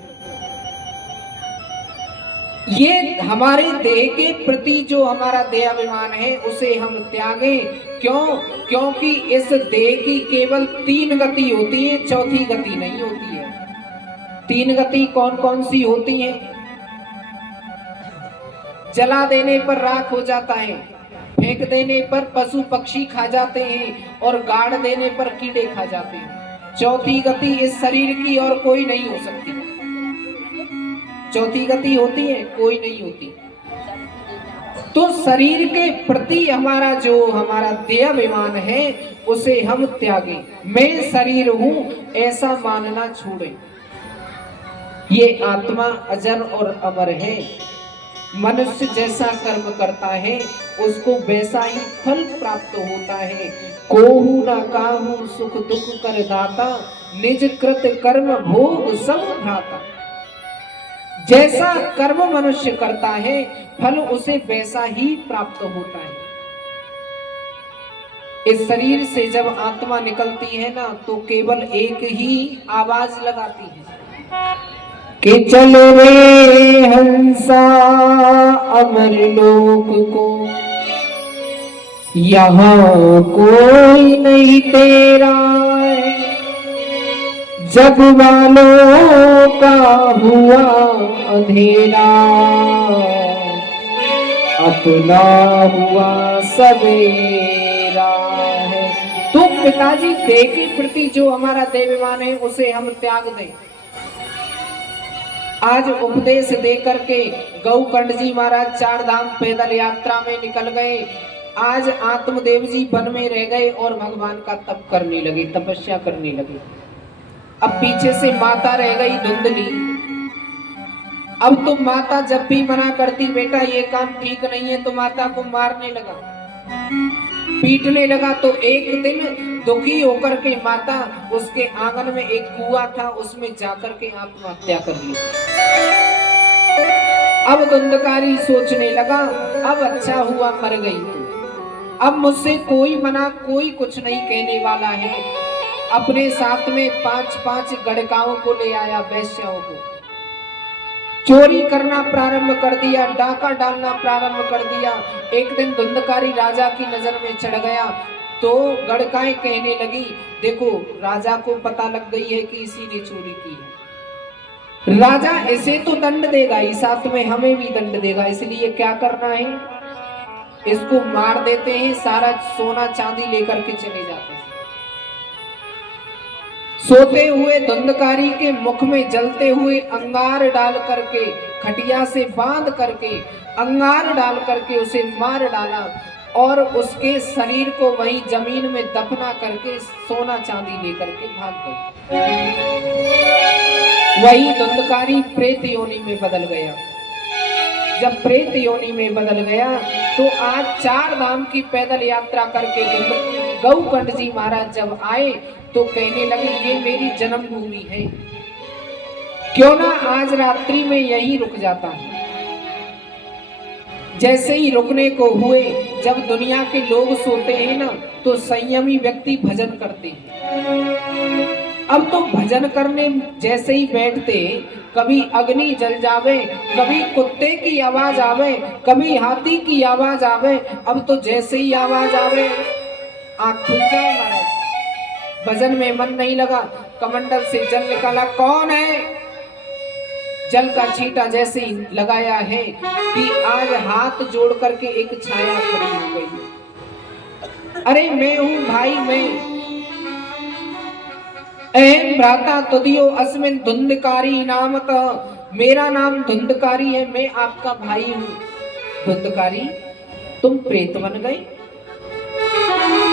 ये हमारे देह के प्रति जो हमारा देह अभिमान है उसे हम त्यागें। क्यों? क्योंकि इस देह की केवल 3 गति होती है, चौथी गति नहीं होती है। 3 गति कौन कौन सी होती है? जला देने पर राख हो जाता है, फेंक देने पर पशु पक्षी खा जाते हैं और गाड़ देने पर कीड़े खा जाते हैं। चौथी गति इस शरीर की और कोई नहीं हो सकती। चौथी गति होती है? कोई नहीं होती। तो शरीर के प्रति हमारा जो हमारा देह अभिमान है उसे हम त्यागें। मैं शरीर हूं ऐसा मानना छोड़ें। ये आत्मा अजर और अमर है। मनुष्य जैसा कर्म करता है उसको वैसा ही फल प्राप्त होता है। कोहु न काहू सुख दुख कर दाता, निज कृत कर्म भोग सब भ्राता। जैसा कर्म मनुष्य करता है फल उसे वैसा ही प्राप्त होता है। इस शरीर से जब आत्मा निकलती है ना तो केवल एक ही आवाज लगाती है कि चल रे हंसा अमर लोक को, यहाँ कोई नहीं तेरा है। जग वालों का हुआ अंधेरा, अपना हुआ सवेरा है। तो पिताजी देह के प्रति जो हमारा देवाभिमान है उसे हम त्याग दें। आज उपदेश दे करके गौकर्ण जी महाराज 4 धाम पैदल यात्रा में निकल गए। आज आत्मदेव जी वन में रह गए और भगवान का तप करने लगे, तपस्या करने लगे। अब पीछे से माता रह गई धुंधली। अब तो माता जब भी मना करती बेटा ये काम ठीक नहीं है तो माता को मारने लगा, पीटने लगा। तो एक दिन दुखी होकर के माता उसके आंगन में एक कुआं था उसमें जाकर के आत्महत्या कर ली। अब धुंधकारी सोचने लगा अब अच्छा हुआ मर गई तो अब मुझसे कोई मना कोई कुछ नहीं कहने वाला है। अपने साथ में 5-5 गड़काओं को ले आया, वैश्याओं को। चोरी करना प्रारंभ कर दिया, डाका डालना प्रारंभ कर दिया। एक दिन धुंधकारी राजा की नजर में चढ़ गया तो गड़काएं कहने लगी देखो राजा को पता लग गई है कि इसी ने चोरी की है। राजा इसे तो दंड देगा ही, साथ में हमें भी दंड देगा, इसलिए क्या करना है इसको मार देते हैं, सारा सोना चांदी लेकर के चले जाते हैं। सोते हुए धुंधकारी के मुख में जलते हुए अंगार डाल करके, खटिया से बांध करके अंगार डाल करके उसे मार डाला और उसके शरीर को वहीं जमीन में दफना करके सोना चांदी लेकर के भाग गए। वही धुंधकारी प्रेत योनि में बदल गया। जब प्रेत योनि में बदल गया तो आज 4 धाम की पैदल यात्रा करके गौकर्ण जी महाराज जब आए तो कहने लगे ये मेरी जन्मभूमि है, क्यों ना आज रात्रि में यहीं रुक जाता हूं। जैसे ही रुकने को हुए, जब दुनिया के लोग सोते हैं ना तो संयमी व्यक्ति भजन करते हैं। अब तो भजन करने जैसे ही बैठते कभी अग्नि जल जावे, कभी कुत्ते की आवाज आवे, कभी हाथी की आवाज आवे। अब तो जैसे ही आवाज आवे आंख खुल जाए महाराज, भजन में मन नहीं लगा, कमंडल से जल निकाला, कौन है? जल का छींटा जैसे ही लगाया है कि आज हाथ जोड़ करके एक छाया खड़ी हो गई। अरे मैं हूं भाई, मैं अहम भ्राता तुदियो अस्मिन धुंधकारी नामतः, मेरा नाम धुंधकारी है, मैं आपका भाई हूं। धुंधकारी तुम प्रेत बन गए,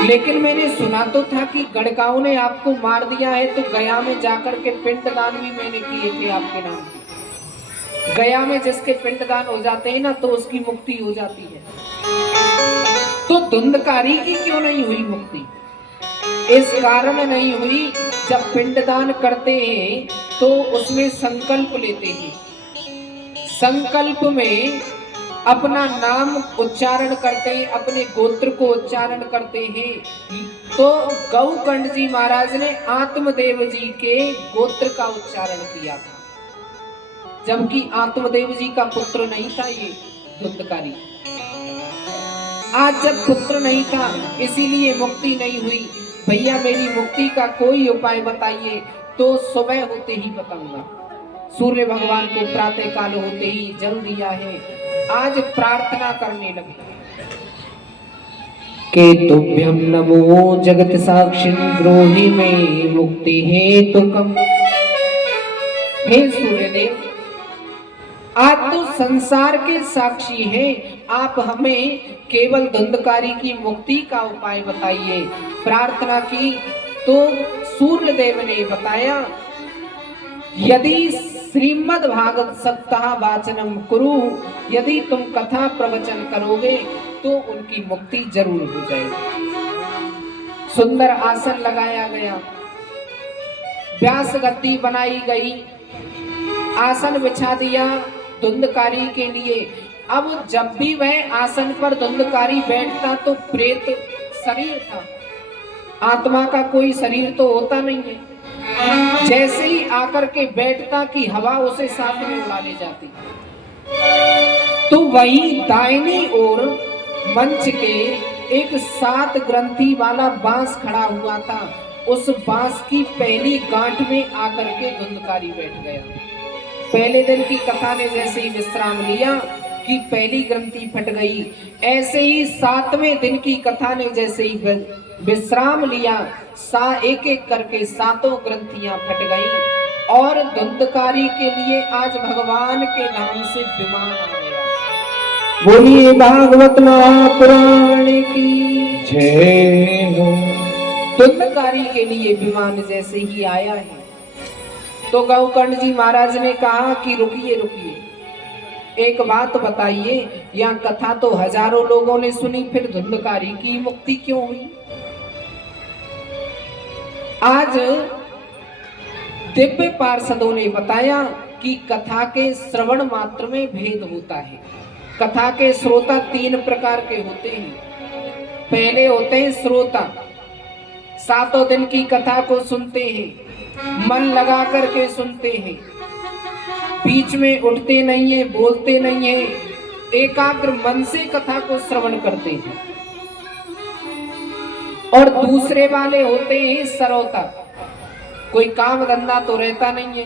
लेकिन मैंने सुना तो था कि गड़काओं ने आपको मार दिया है, तो गया में जाकर के पिंडदान भी मैंने किए थे आपके नाम पे। गया में जिसके पिंडदान हो जाते हैं ना तो उसकी मुक्ति हो जाती है। तो धुंधकारी की क्यों नहीं हुई मुक्ति? इस कारण नहीं हुई, जब पिंडदान करते हैं तो उसमें संकल्प लेते हैं। संकल्प में अपना नाम उच्चारण करते हैं, अपने गोत्र को उच्चारण करते हैं, तो गौकर्ण जी महाराज ने आत्मदेव जी के गोत्र का उच्चारण किया था, जबकि आत्मदेव जी का पुत्र नहीं था ये धुंधकारी। आज जब पुत्र नहीं था इसीलिए मुक्ति नहीं हुई, भैया मेरी मुक्ति का कोई उपाय बताइए, तो सुबह होते ही बताऊंगा। सूर्य भगवान को प्रातः काल होते ही जल दिया है, आज प्रार्थना करने लगे। केतुभ्यं नमो जगत साक्षिन् ब्रूहि मे मुक्ति हेतुकम्। हे सूर्यदेव, आज तो संसार के साक्षी हैं, आप हमें केवल धुंधकारी की मुक्ति का उपाय बताइए। प्रार्थना की तो सूर्यदेव ने बताया, यदि श्रीमद् भागवत सप्ताह वाचनम कुरु, यदि तुम कथा प्रवचन करोगे तो उनकी मुक्ति जरूर हो जाएगी। सुंदर आसन लगाया गया, व्यास गद्दी बनाई गई, आसन बिछा दिया धुंधकारी के लिए। अब जब भी वह आसन पर धुंधकारी बैठता तो प्रेत शरीर था, आत्मा का कोई शरीर तो होता नहीं है। जैसे ही आकर के बैठता कि हवा उसे साथ में उड़ा ले जाती, तो वही दाहिनी ओर मंच के एक 7 ग्रंथि वाला बांस खड़ा हुआ था, उस बांस की पहली गांठ में आकर के धुंधकारी बैठ गया। पहले दिन की कथा ने जैसे ही विश्राम लिया कि पहली ग्रंथि फट गई, ऐसे ही 7वें दिन की कथा ने जैसे ही विश्राम लिया, एक एक करके 7 ग्रंथियां फट गई और धुंधकारी के लिए आज भगवान के नाम से विमान आ गया। बोलिए भागवत महापुराण की जय हो। धुंधकारी के लिए विमान जैसे ही आया है तो गौकर्ण जी महाराज ने कहा कि रुकिए रुकिए, एक बात बताइए, यहाँ कथा तो हजारों लोगों ने सुनी, फिर धुंधकारी की मुक्ति क्यों हुई? आज दिव्य पार्षदों ने बताया कि कथा के श्रवण मात्र में भेद होता है। कथा के श्रोता 3 प्रकार के होते हैं। पहले होते हैं श्रोता, 7 दिन की कथा को सुनते हैं, मन लगा करके सुनते हैं, बीच में उठते नहीं है, बोलते नहीं है, एकाग्र मन से कथा को श्रवण करते हैं। और दूसरे वाले होते हैं सरोता, कोई काम धंधा तो रहता नहीं है।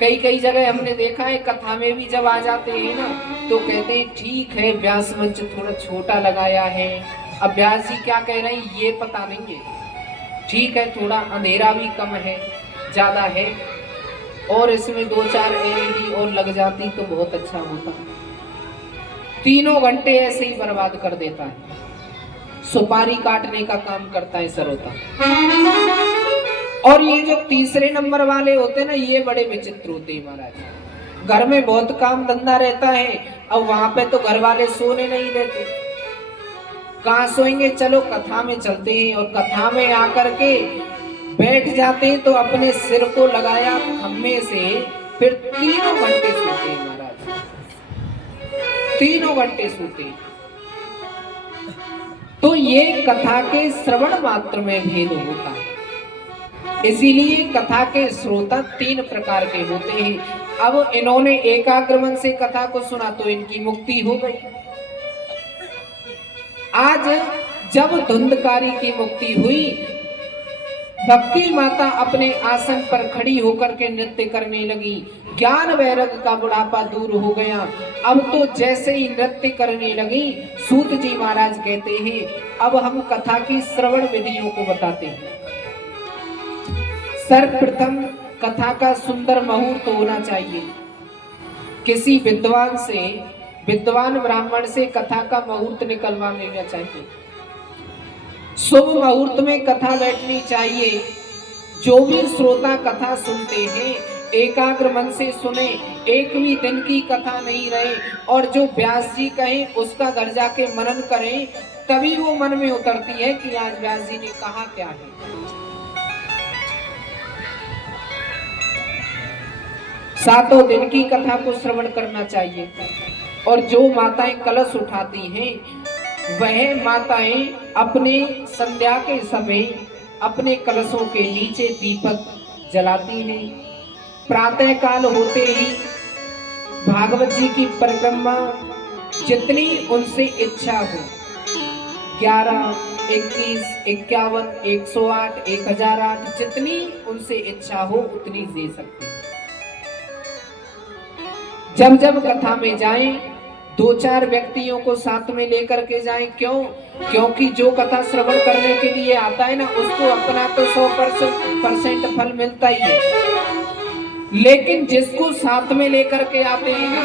कई जगह हमने देखा है कथा में भी जब आ जाते हैं ना तो कहते हैं ठीक है व्यास मंच थोड़ा छोटा लगाया है, अब व्यास जी क्या कह रहे हैं ये पता नहीं है, ठीक है थोड़ा अंधेरा भी कम है ज्यादा है, और इसमें 2-4 LED और लग जाती तो बहुत अच्छा होता। 3 घंटे ऐसे ही बर्बाद कर देता है, सुपारी काटने का काम करता है सरोता। और ये जो तीसरे नंबर वाले होते हैं ना, ये बड़े विचित्र होते हैं महाराज। घर में बहुत काम धंधा रहता है, अब वहां पे तो घर वाले सोने नहीं देते, कहाँ सोएंगे, चलो कथा में चलते हैं, और कथा में आकर के बैठ जाते हैं तो अपने सिर को लगाया खम्भे से, फिर 3 घंटे सोते हैं महाराज, 3 घंटे सोते हैं। तो ये कथा के श्रवण मात्र में भेद होता है, इसीलिए कथा के श्रोता 3 प्रकार के होते हैं। अब इन्होंने एकाग्र मन से कथा को सुना तो इनकी मुक्ति हो गई। आज जब धुंधकारी की मुक्ति हुई, भक्ति माता अपने आसन पर खड़ी होकर के नृत्य करने लगी, ज्ञान वैराग्य का बुढ़ापा दूर हो गया। अब तो जैसे ही नृत्य करने लगी, सूत जी महाराज कहते हैं अब हम कथा की श्रवण विधियों को बताते हैं। सर्वप्रथम कथा का सुंदर मुहूर्त होना चाहिए। किसी विद्वान ब्राह्मण से कथा का मुहूर्त निकलवा लेना चाहिए। शुभ मुहूर्त में कथा बैठनी चाहिए। जो भी श्रोता कथा सुनते हैं एकाग्र मन से सुने, एक भी दिन की कथा नहीं रहे, और जो व्यास जी कहें उसका घर जाके मनन करें, तभी वो मन में उतरती है कि आज व्यास जी ने कहा क्या है। सातों दिन की कथा को श्रवण करना चाहिए। और जो माताएं कलश उठाती हैं वह माताएं अपने संध्या के समय अपने कलशों के नीचे दीपक जलाती हैं। प्रातः काल होते ही भागवत जी की परिक्रमा जितनी उनसे इच्छा हो 11, 21, 51, 108, 1008 जितनी उनसे इच्छा हो उतनी दे सकते। जब जब कथा में जाएं 2-4 व्यक्तियों को साथ में लेकर के जाएं। क्योंकि जो कथा श्रवण करने के लिए आता है ना उसको अपना तो 100% फल मिलता ही है, लेकिन जिसको साथ में लेकर के आते हैं ना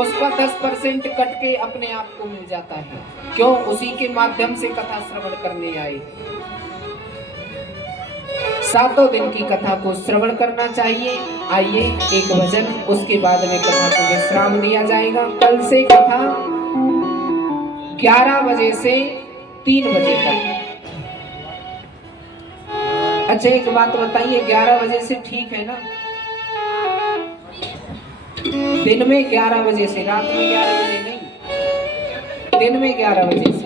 उसका 10% कट के अपने आप को मिल जाता है। क्यों? उसी के माध्यम से कथा श्रवण करने आए। 7 दिन की कथा को श्रवण करना चाहिए। आइए एक भजन, उसके बाद में कथा को विश्राम दिया जाएगा। कल से कथा 11 बजे से 3 बजे तक। अच्छा एक बात बताइए, 11 बजे से ठीक है ना? दिन में 11 बजे से, रात में 11 बजे नहीं, दिन में 11 बजे से।